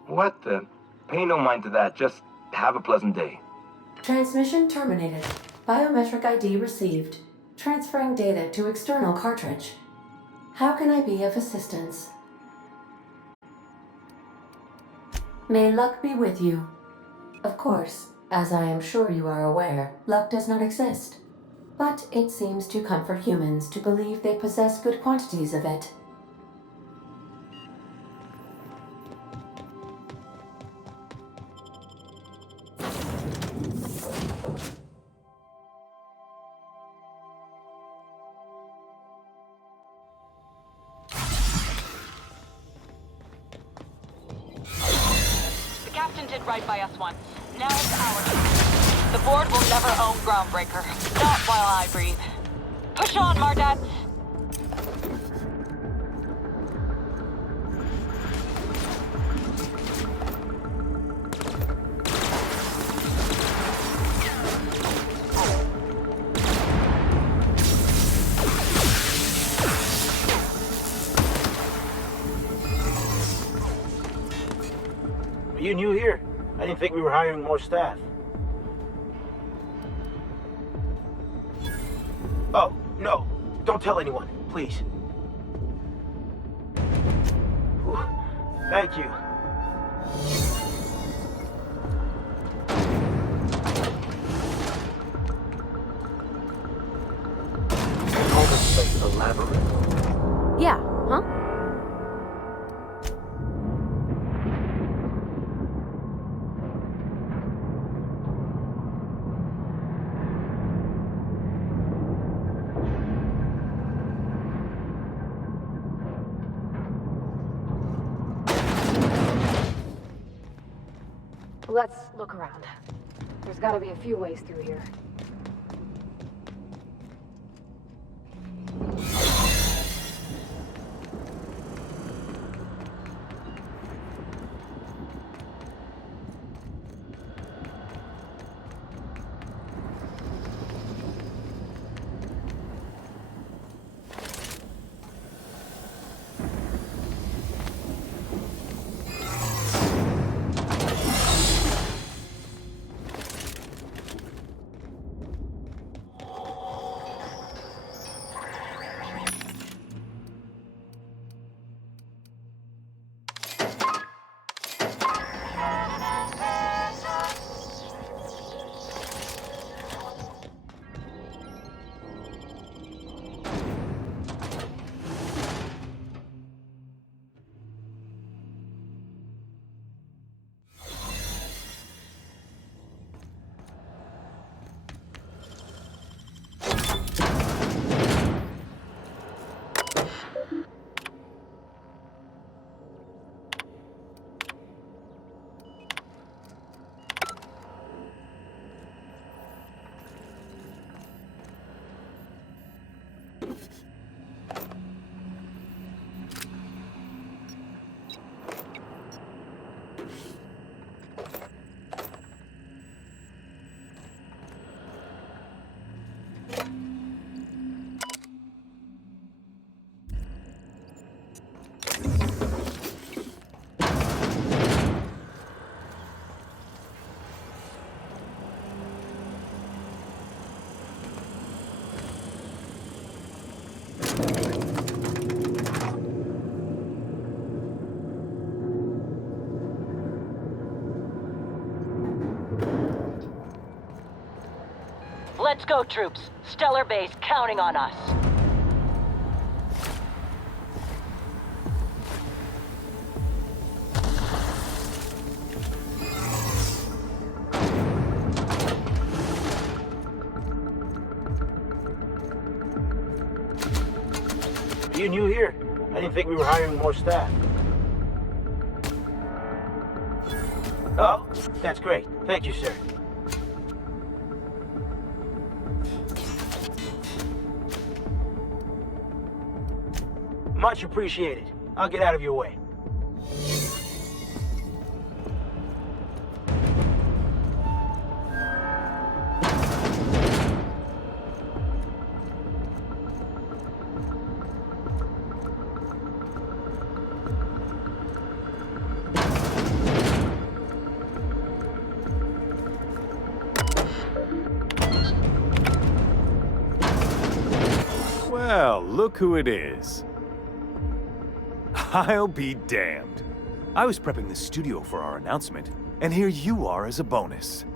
What the? Pay no mind to that. Just have a pleasant day. Transmission terminated. Biometric ID received. Transferring data to external cartridge. How can I be of assistance? May luck be with you. Of course, as I am sure you are aware, luck does not exist. But it seems to comfort humans to believe they possess good quantities of it. The captain did right by us once. Now it's our turn. The board will never own Groundbreaker. Not while I breathe. Push on, Mardats! Are you new here? I didn't think we were hiring more staff. Oh, no. Don't tell anyone, please. Whew. Thank you. Call this place the Labyrinth. Yeah, huh? Let's look around. There's gotta be a few ways through here. Let's go, troops. Stellar Base counting on us. Are you new here? I didn't think we were hiring more staff. Oh, that's great. Thank you, sir. Much appreciated. I'll get out of your way. Well, look who it is. I'll be damned. I was prepping the studio for our announcement, and here you are as a bonus.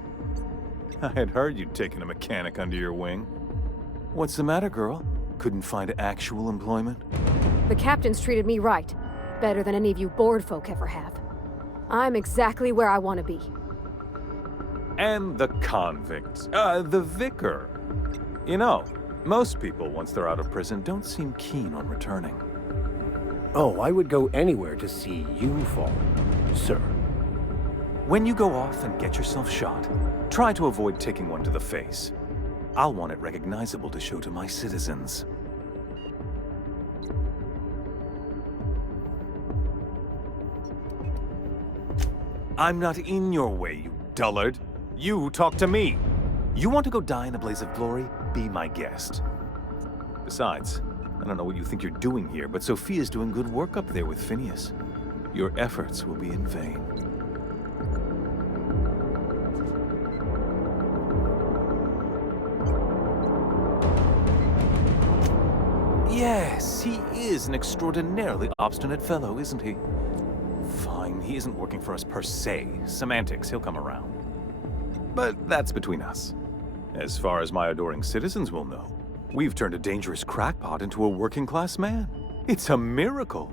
I had heard you'd taken a mechanic under your wing. What's the matter, girl? Couldn't find actual employment? The captain's treated me right. Better than any of you bored folk ever have. I'm exactly where I want to be. And the convict. The vicar. You know, most people, once they're out of prison, don't seem keen on returning. Oh, I would go anywhere to see you fall, sir. When you go off and get yourself shot, try to avoid taking one to the face. I'll want it recognizable to show to my citizens. I'm not in your way, you dullard. You talk to me. You want to go die in a blaze of glory? Be my guest. Besides, I don't know what you think you're doing here, but Sophia's doing good work up there with Phineas. Your efforts will be in vain. Yes, he is an extraordinarily obstinate fellow, isn't he? Fine, he isn't working for us per se. Semantics, he'll come around. But that's between us. As far as my adoring citizens will know, we've turned a dangerous crackpot into a working-class man. It's a miracle.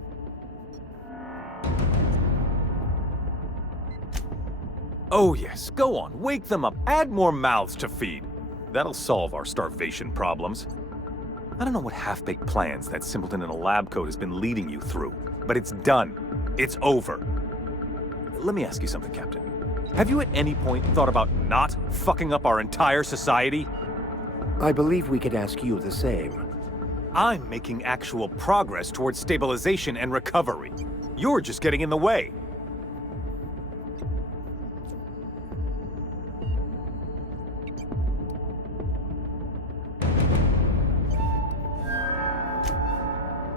Oh yes, go on, wake them up, add more mouths to feed. That'll solve our starvation problems. I don't know what half-baked plans that simpleton in a lab coat has been leading you through, but it's done. It's over. Let me ask you something, Captain. Have you at any point thought about not fucking up our entire society? I believe we could ask you the same. I'm making actual progress towards stabilization and recovery. You're just getting in the way.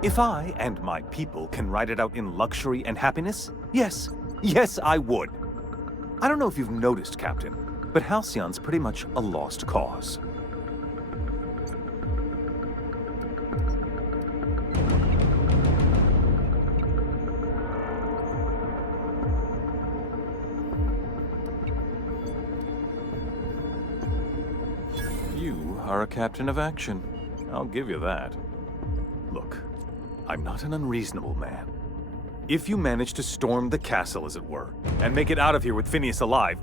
If I and my people can ride it out in luxury and happiness, yes, I would. I don't know if you've noticed, Captain, but Halcyon's pretty much a lost cause. You are a captain of action. I'll give you that. Look, I'm not an unreasonable man. If you manage to storm the castle, as it were, and make it out of here with Phineas alive,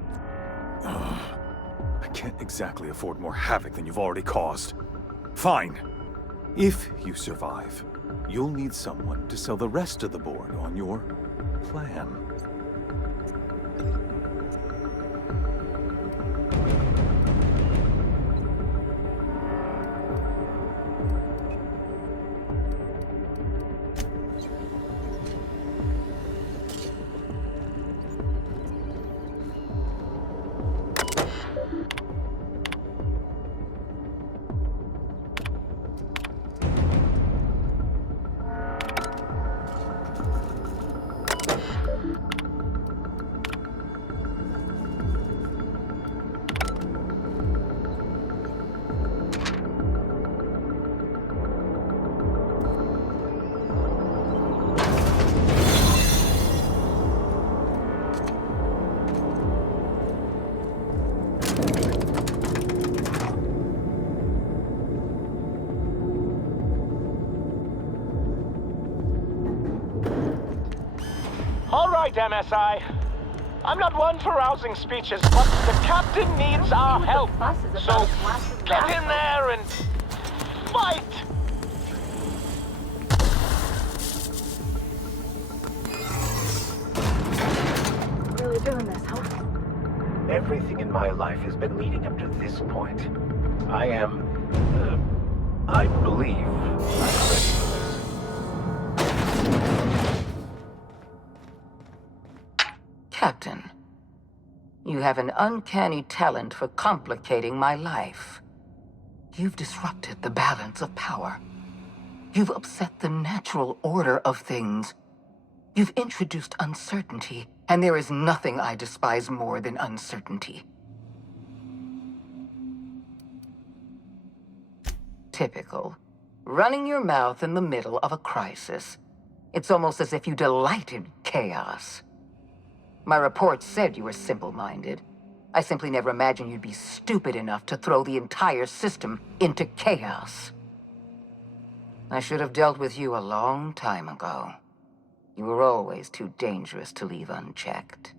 I can't exactly afford more havoc than you've already caused. Fine. If you survive, you'll need someone to sell the rest of the board on your plan. right, MSI. I'm not one for rousing speeches, but the captain needs our help. So get in there and fight! Really doing this, huh? Everything in my life has been leading up to this point. I am... I believe I'm ready for this. Captain, you have an uncanny talent for complicating my life. You've disrupted the balance of power. You've upset the natural order of things. You've introduced uncertainty, and there is nothing I despise more than uncertainty. Typical. Running your mouth in the middle of a crisis. It's almost as if you delight in chaos. My report said you were simple-minded. I simply never imagined you'd be stupid enough to throw the entire system into chaos. I should have dealt with you a long time ago. You were always too dangerous to leave unchecked.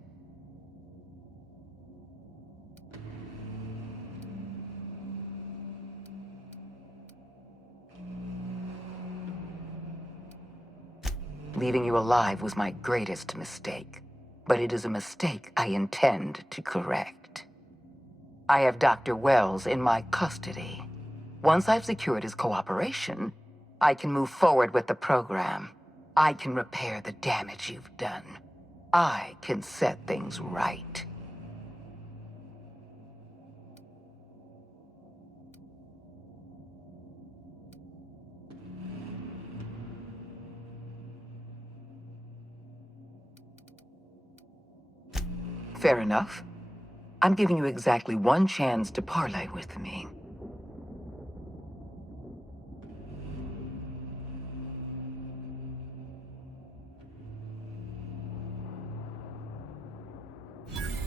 Leaving you alive was my greatest mistake, but it is a mistake I intend to correct. I have Dr. Wells in my custody. Once I've secured his cooperation, I can move forward with the program. I can repair the damage you've done. I can set things right. Fair enough. I'm giving you exactly one chance to parley with me.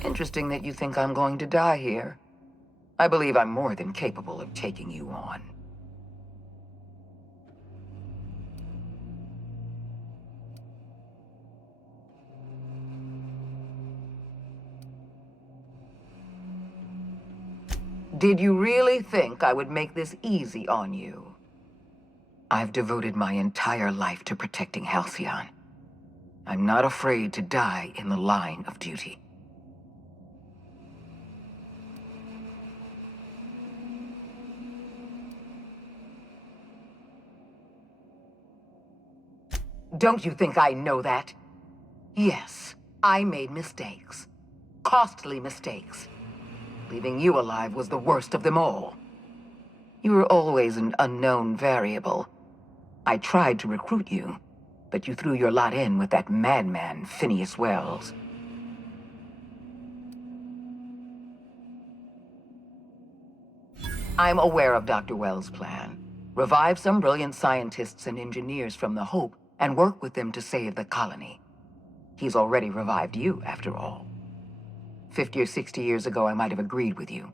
Interesting that you think I'm going to die here. I believe I'm more than capable of taking you on. Did you really think I would make this easy on you? I've devoted my entire life to protecting Halcyon. I'm not afraid to die in the line of duty. Don't you think I know that? Yes, I made mistakes. Costly mistakes. Leaving you alive was the worst of them all. You were always an unknown variable. I tried to recruit you, but you threw your lot in with that madman, Phineas Wells. I'm aware of Dr. Wells' plan. Revive some brilliant scientists and engineers from the Hope and work with them to save the colony. He's already revived you, after all. 50 or 60 years ago, I might have agreed with you.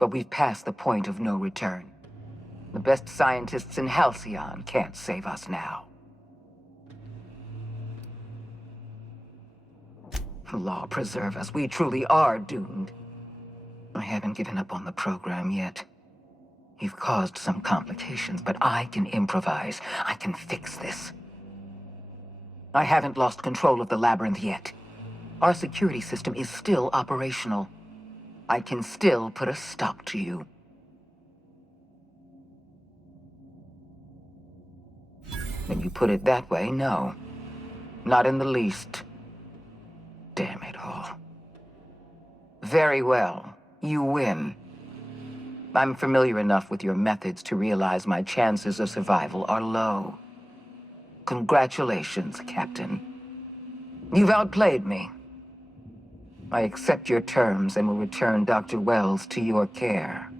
But we've passed the point of no return. The best scientists in Halcyon can't save us now. Law preserve us. We truly are doomed. I haven't given up on the program yet. You've caused some complications, but I can improvise. I can fix this. I haven't lost control of the labyrinth yet. Our security system is still operational. I can still put a stop to you. When you put it that way, no. Not in the least. Damn it all. Very well. You win. I'm familiar enough with your methods to realize my chances of survival are low. Congratulations, Captain. You've outplayed me. I accept your terms and will return Dr. Wells to your care.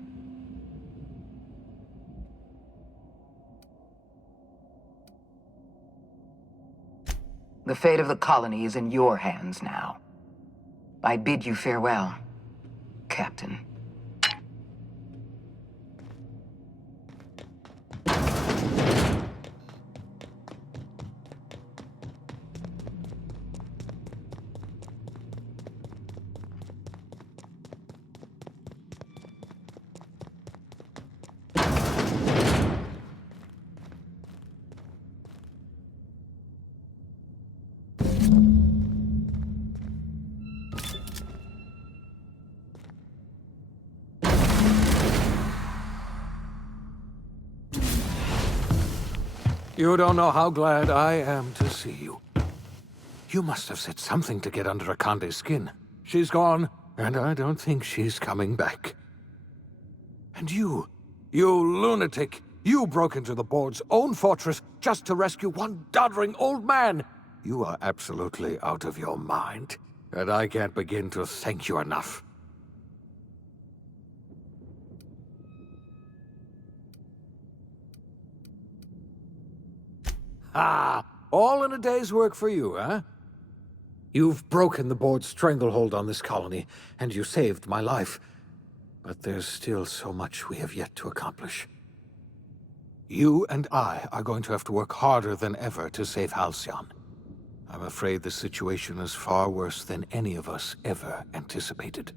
The fate of the colony is in your hands now. I bid you farewell, Captain. You don't know how glad I am to see you. You must have said something to get under Akande's skin. She's gone, and I don't think she's coming back. And you lunatic, you broke into the board's own fortress just to rescue one doddering old man. You are absolutely out of your mind, and I can't begin to thank you enough. Ah, all in a day's work for you, huh? You've broken the board's stranglehold on this colony, and you saved my life. But there's still so much we have yet to accomplish. You and I are going to have to work harder than ever to save Halcyon. I'm afraid the situation is far worse than any of us ever anticipated.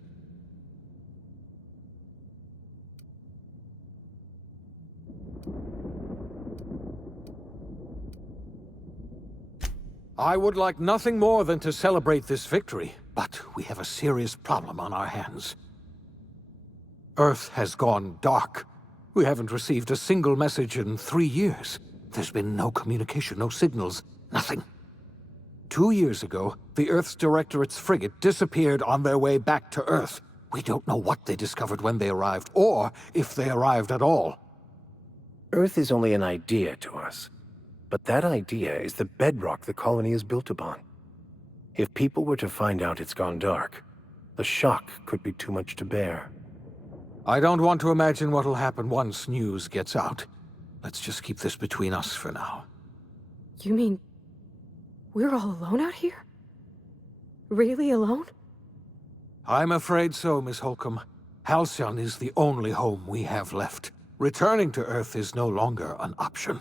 I would like nothing more than to celebrate this victory, but we have a serious problem on our hands. Earth has gone dark. We haven't received a single message in 3 years. There's been no communication, no signals, nothing. 2 years ago, the Earth's Directorate's frigate disappeared on their way back to Earth. We don't know what they discovered when they arrived, or if they arrived at all. Earth is only an idea to us. But that idea is the bedrock the colony is built upon. If people were to find out it's gone dark, the shock could be too much to bear. I don't want to imagine what'll happen once news gets out. Let's just keep this between us for now. You mean we're all alone out here? Really alone? I'm afraid so, Miss Holcomb. Halcyon is the only home we have left. Returning to Earth is no longer an option.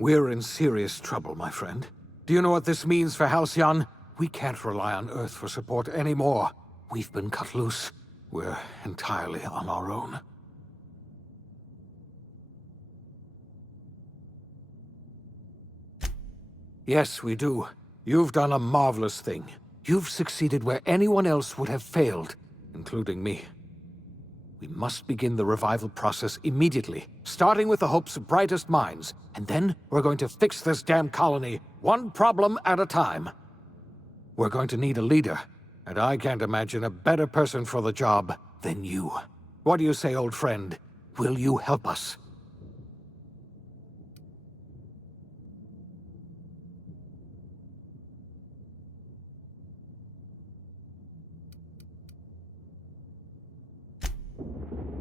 We're in serious trouble, my friend. Do you know what this means for Halcyon? We can't rely on Earth for support anymore. We've been cut loose. We're entirely on our own. Yes, we do. You've done a marvelous thing. You've succeeded where anyone else would have failed, including me. We must begin the revival process immediately, starting with the Hope's brightest minds, and then we're going to fix this damn colony, one problem at a time. We're going to need a leader, and I can't imagine a better person for the job than you. What do you say, old friend? Will you help us?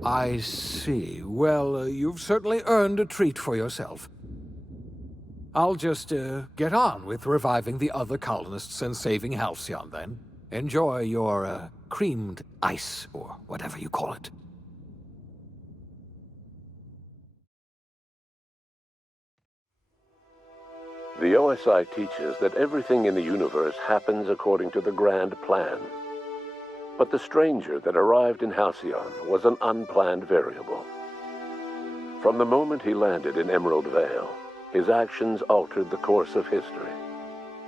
I see. Well, you've certainly earned a treat for yourself. I'll just, get on with reviving the other colonists and saving Halcyon, then. Enjoy your, creamed ice, or whatever you call it. The OSI teaches that everything in the universe happens according to the grand plan. But the stranger that arrived in Halcyon was an unplanned variable. From the moment he landed in Emerald Vale, his actions altered the course of history.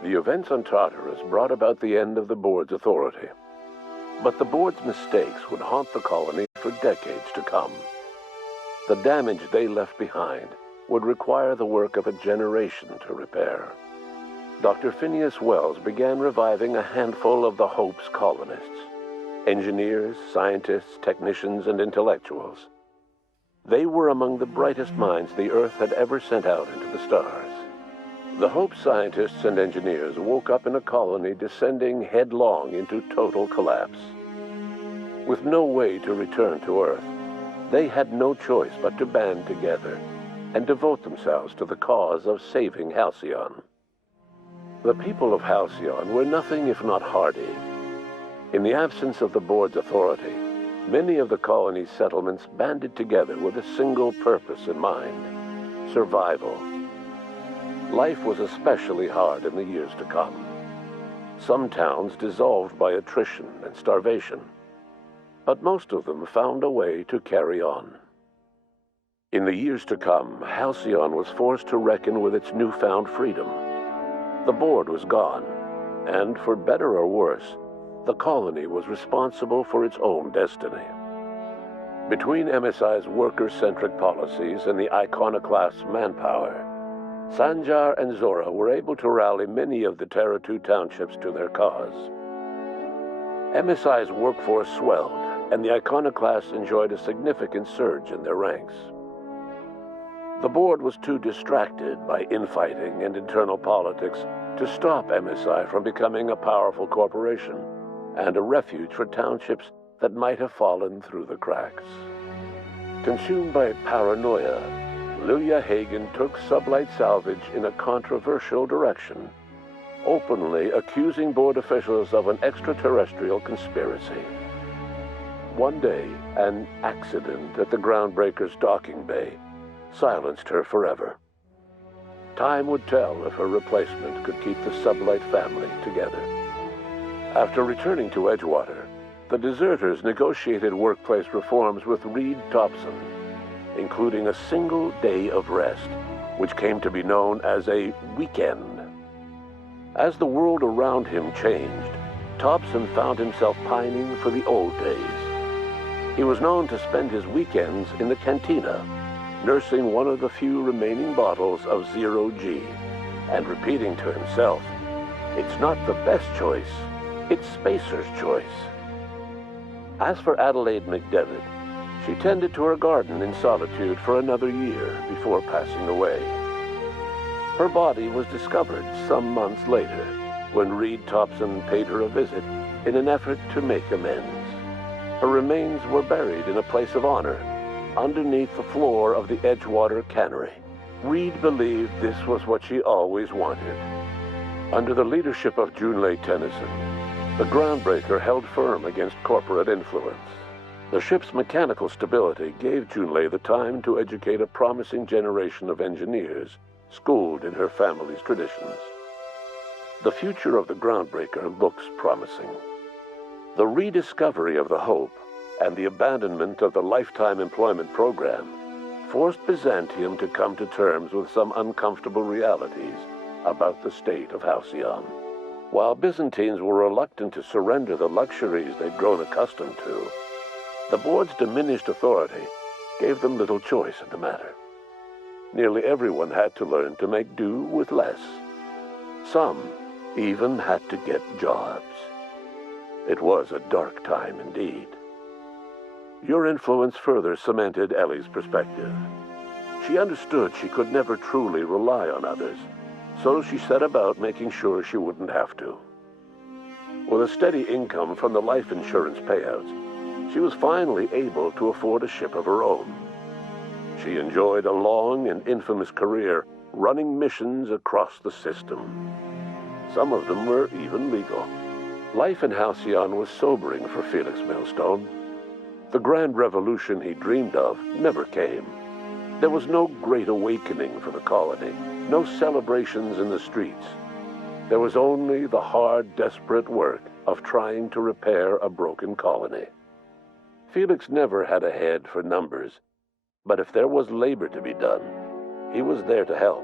The events on Tartarus brought about the end of the board's authority. But the board's mistakes would haunt the colony for decades to come. The damage they left behind would require the work of a generation to repair. Dr. Phineas Wells began reviving a handful of the Hope's colonists. Engineers, scientists, technicians, and intellectuals. They were among the brightest minds the Earth had ever sent out into the stars. The Hope scientists and engineers woke up in a colony descending headlong into total collapse. With no way to return to Earth, they had no choice but to band together and devote themselves to the cause of saving Halcyon. The people of Halcyon were nothing if not hardy. In the absence of the board's authority, many of the colony's settlements banded together with a single purpose in mind: survival. Life was especially hard in the years to come. Some towns dissolved by attrition and starvation, but most of them found a way to carry on. In the years to come, Halcyon was forced to reckon with its newfound freedom. The board was gone, and for better or worse, the colony was responsible for its own destiny. Between MSI's worker-centric policies and the iconoclast's manpower, Sanjar and Zora were able to rally many of the Terra 2 townships to their cause. MSI's workforce swelled, and the Iconoclasts enjoyed a significant surge in their ranks. The board was too distracted by infighting and internal politics to stop MSI from becoming a powerful corporation and a refuge for townships that might have fallen through the cracks. Consumed by paranoia, Lilia Hagen took Sublight Salvage in a controversial direction, openly accusing board officials of an extraterrestrial conspiracy. One day, an accident at the Groundbreaker's docking bay silenced her forever. Time would tell if her replacement could keep the Sublight family together. After returning to Edgewater, the deserters negotiated workplace reforms with Reed Thompson, including a single day of rest, which came to be known as a weekend. As the world around him changed, Thompson found himself pining for the old days. He was known to spend his weekends in the cantina, nursing one of the few remaining bottles of Zero-G, and repeating to himself, "It's not the best choice, it's Spacer's choice." As for Adelaide McDevitt, she tended to her garden in solitude for another year before passing away. Her body was discovered some months later when Reed Thompson paid her a visit in an effort to make amends. Her remains were buried in a place of honor underneath the floor of the Edgewater Cannery. Reed believed this was what she always wanted. Under the leadership of Junlei Tennyson, the Groundbreaker held firm against corporate influence. The ship's mechanical stability gave Junlei the time to educate a promising generation of engineers schooled in her family's traditions. The future of the Groundbreaker looks promising. The rediscovery of the Hope and the abandonment of the lifetime employment program forced Byzantium to come to terms with some uncomfortable realities about the state of Halcyon. While Byzantines were reluctant to surrender the luxuries they'd grown accustomed to, the board's diminished authority gave them little choice in the matter. Nearly everyone had to learn to make do with less. Some even had to get jobs. It was a dark time indeed. Your influence further cemented Ellie's perspective. She understood she could never truly rely on others, so she set about making sure she wouldn't have to. With a steady income from the life insurance payouts, she was finally able to afford a ship of her own. She enjoyed a long and infamous career running missions across the system. Some of them were even legal. Life in Halcyon was sobering for Felix Millstone. The grand revolution he dreamed of never came. There was no great awakening for the colony, no celebrations in the streets. There was only the hard, desperate work of trying to repair a broken colony. Felix never had a head for numbers, but if there was labor to be done, he was there to help.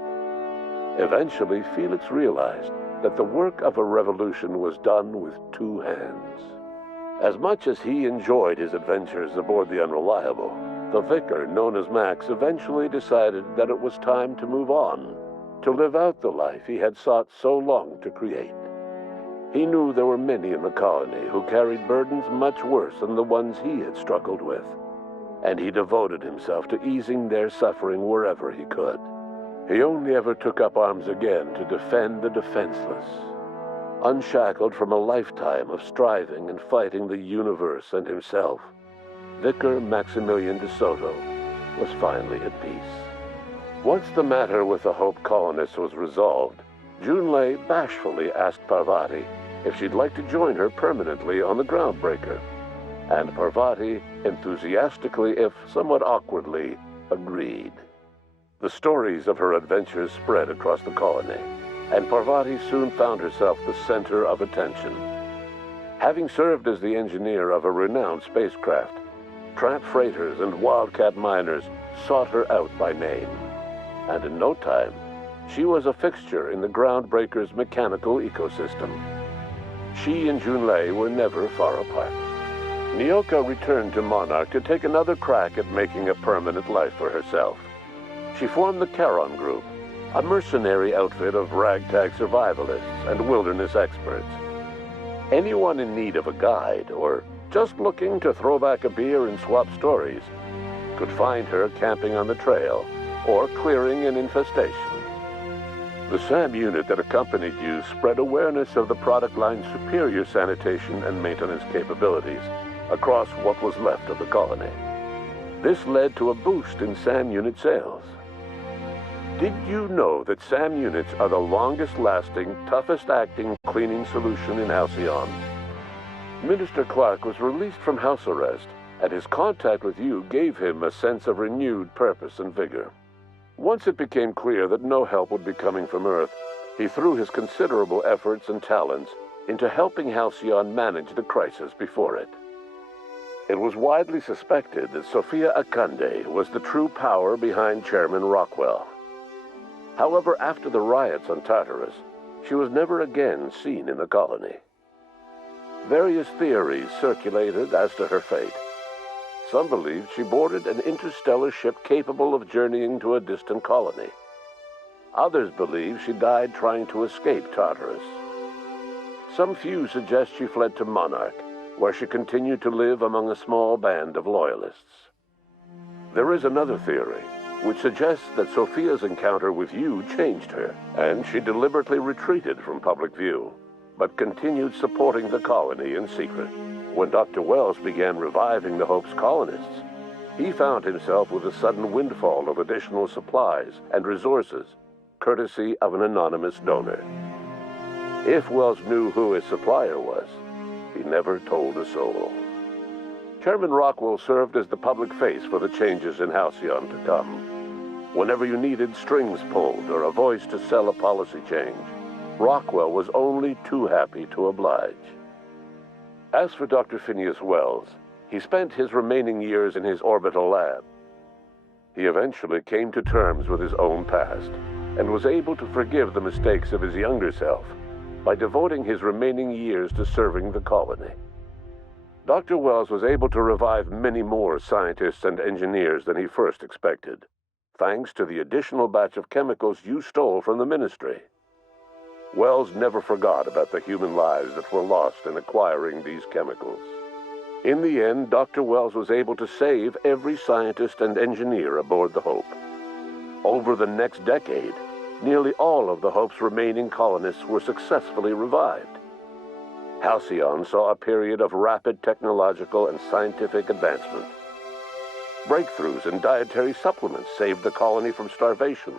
Eventually, Felix realized that the work of a revolution was done with two hands. As much as he enjoyed his adventures aboard the Unreliable, the vicar, known as Max, eventually decided that it was time to move on, to live out the life he had sought so long to create. He knew there were many in the colony who carried burdens much worse than the ones he had struggled with, and he devoted himself to easing their suffering wherever he could. He only ever took up arms again to defend the defenseless. Unshackled from a lifetime of striving and fighting the universe and himself, Vicar Maximilian de Soto was finally at peace. Once the matter with the Hope colonists was resolved, Junlei bashfully asked Parvati if she'd like to join her permanently on the Groundbreaker, and Parvati enthusiastically, if somewhat awkwardly, agreed. The stories of her adventures spread across the colony, and Parvati soon found herself the center of attention. Having served as the engineer of a renowned spacecraft, tramp freighters and wildcat miners sought her out by name, and in no time, she was a fixture in the Groundbreaker's mechanical ecosystem. She and Junlei were never far apart. Nyoka returned to Monarch to take another crack at making a permanent life for herself. She formed the Charon Group, a mercenary outfit of ragtag survivalists and wilderness experts. Anyone in need of a guide, or just looking to throw back a beer and swap stories, could find her camping on the trail or clearing an infestation. The SAM unit that accompanied you spread awareness of the product line's superior sanitation and maintenance capabilities across what was left of the colony. This led to a boost in SAM unit sales. Did you know that SAM units are the longest-lasting, toughest-acting cleaning solution in Halcyon? Minister Clark was released from house arrest, and his contact with you gave him a sense of renewed purpose and vigor. Once it became clear that no help would be coming from Earth, he threw his considerable efforts and talents into helping Halcyon manage the crisis before it. It was widely suspected that Sophia Akande was the true power behind Chairman Rockwell. However, after the riots on Tartarus, she was never again seen in the colony. Various theories circulated as to her fate. Some believed she boarded an interstellar ship capable of journeying to a distant colony. Others believed she died trying to escape Tartarus. Some few suggest she fled to Monarch, where she continued to live among a small band of loyalists. There is another theory, which suggests that Sophia's encounter with you changed her, and she deliberately retreated from public view, but continued supporting the colony in secret. When Dr. Wells began reviving the Hope's colonists, he found himself with a sudden windfall of additional supplies and resources, courtesy of an anonymous donor. If Wells knew who his supplier was, he never told a soul. Chairman Rockwell served as the public face for the changes in Halcyon to come. Whenever you needed strings pulled or a voice to sell a policy change, Rockwell was only too happy to oblige. As for Dr. Phineas Wells, he spent his remaining years in his orbital lab. He eventually came to terms with his own past and was able to forgive the mistakes of his younger self by devoting his remaining years to serving the colony. Dr. Wells was able to revive many more scientists and engineers than he first expected, thanks to the additional batch of chemicals you stole from the Ministry. Wells never forgot about the human lives that were lost in acquiring these chemicals. In the end, Dr. Wells was able to save every scientist and engineer aboard the Hope. Over the next decade, nearly all of the Hope's remaining colonists were successfully revived. Halcyon saw a period of rapid technological and scientific advancement. Breakthroughs in dietary supplements saved the colony from starvation.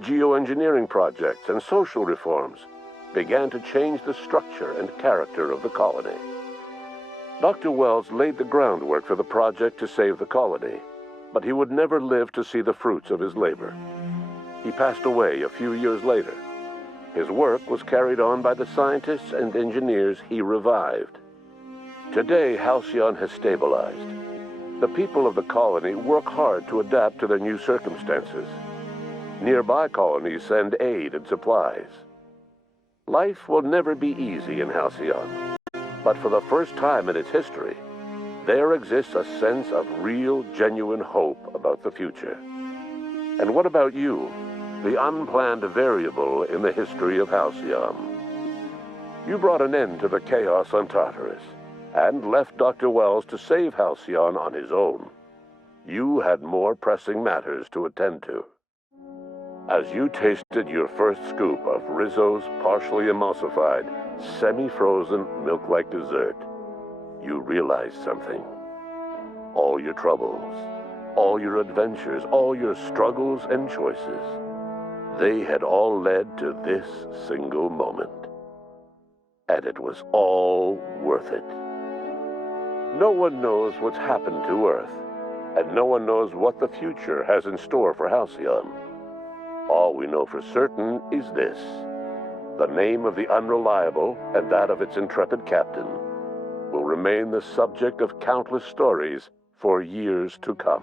Geoengineering projects and social reforms began to change the structure and character of the colony. Dr. Wells laid the groundwork for the project to save the colony, but he would never live to see the fruits of his labor. He passed away a few years later. His work was carried on by the scientists and engineers he revived. Today, Halcyon has stabilized. The people of the colony work hard to adapt to their new circumstances. Nearby colonies send aid and supplies. Life will never be easy in Halcyon, but for the first time in its history, there exists a sense of real, genuine hope about the future. And what about you, the unplanned variable in the history of Halcyon? You brought an end to the chaos on Tartarus, and left Dr. Wells to save Halcyon on his own. You had more pressing matters to attend to. As you tasted your first scoop of Rizzo's partially emulsified, semi-frozen milk-like dessert, you realized something. All your troubles, all your adventures, all your struggles and choices, they had all led to this single moment. And it was all worth it. No one knows what's happened to Earth, and no one knows what the future has in store for Halcyon. All we know for certain is this: the name of the Unreliable and that of its intrepid captain will remain the subject of countless stories for years to come.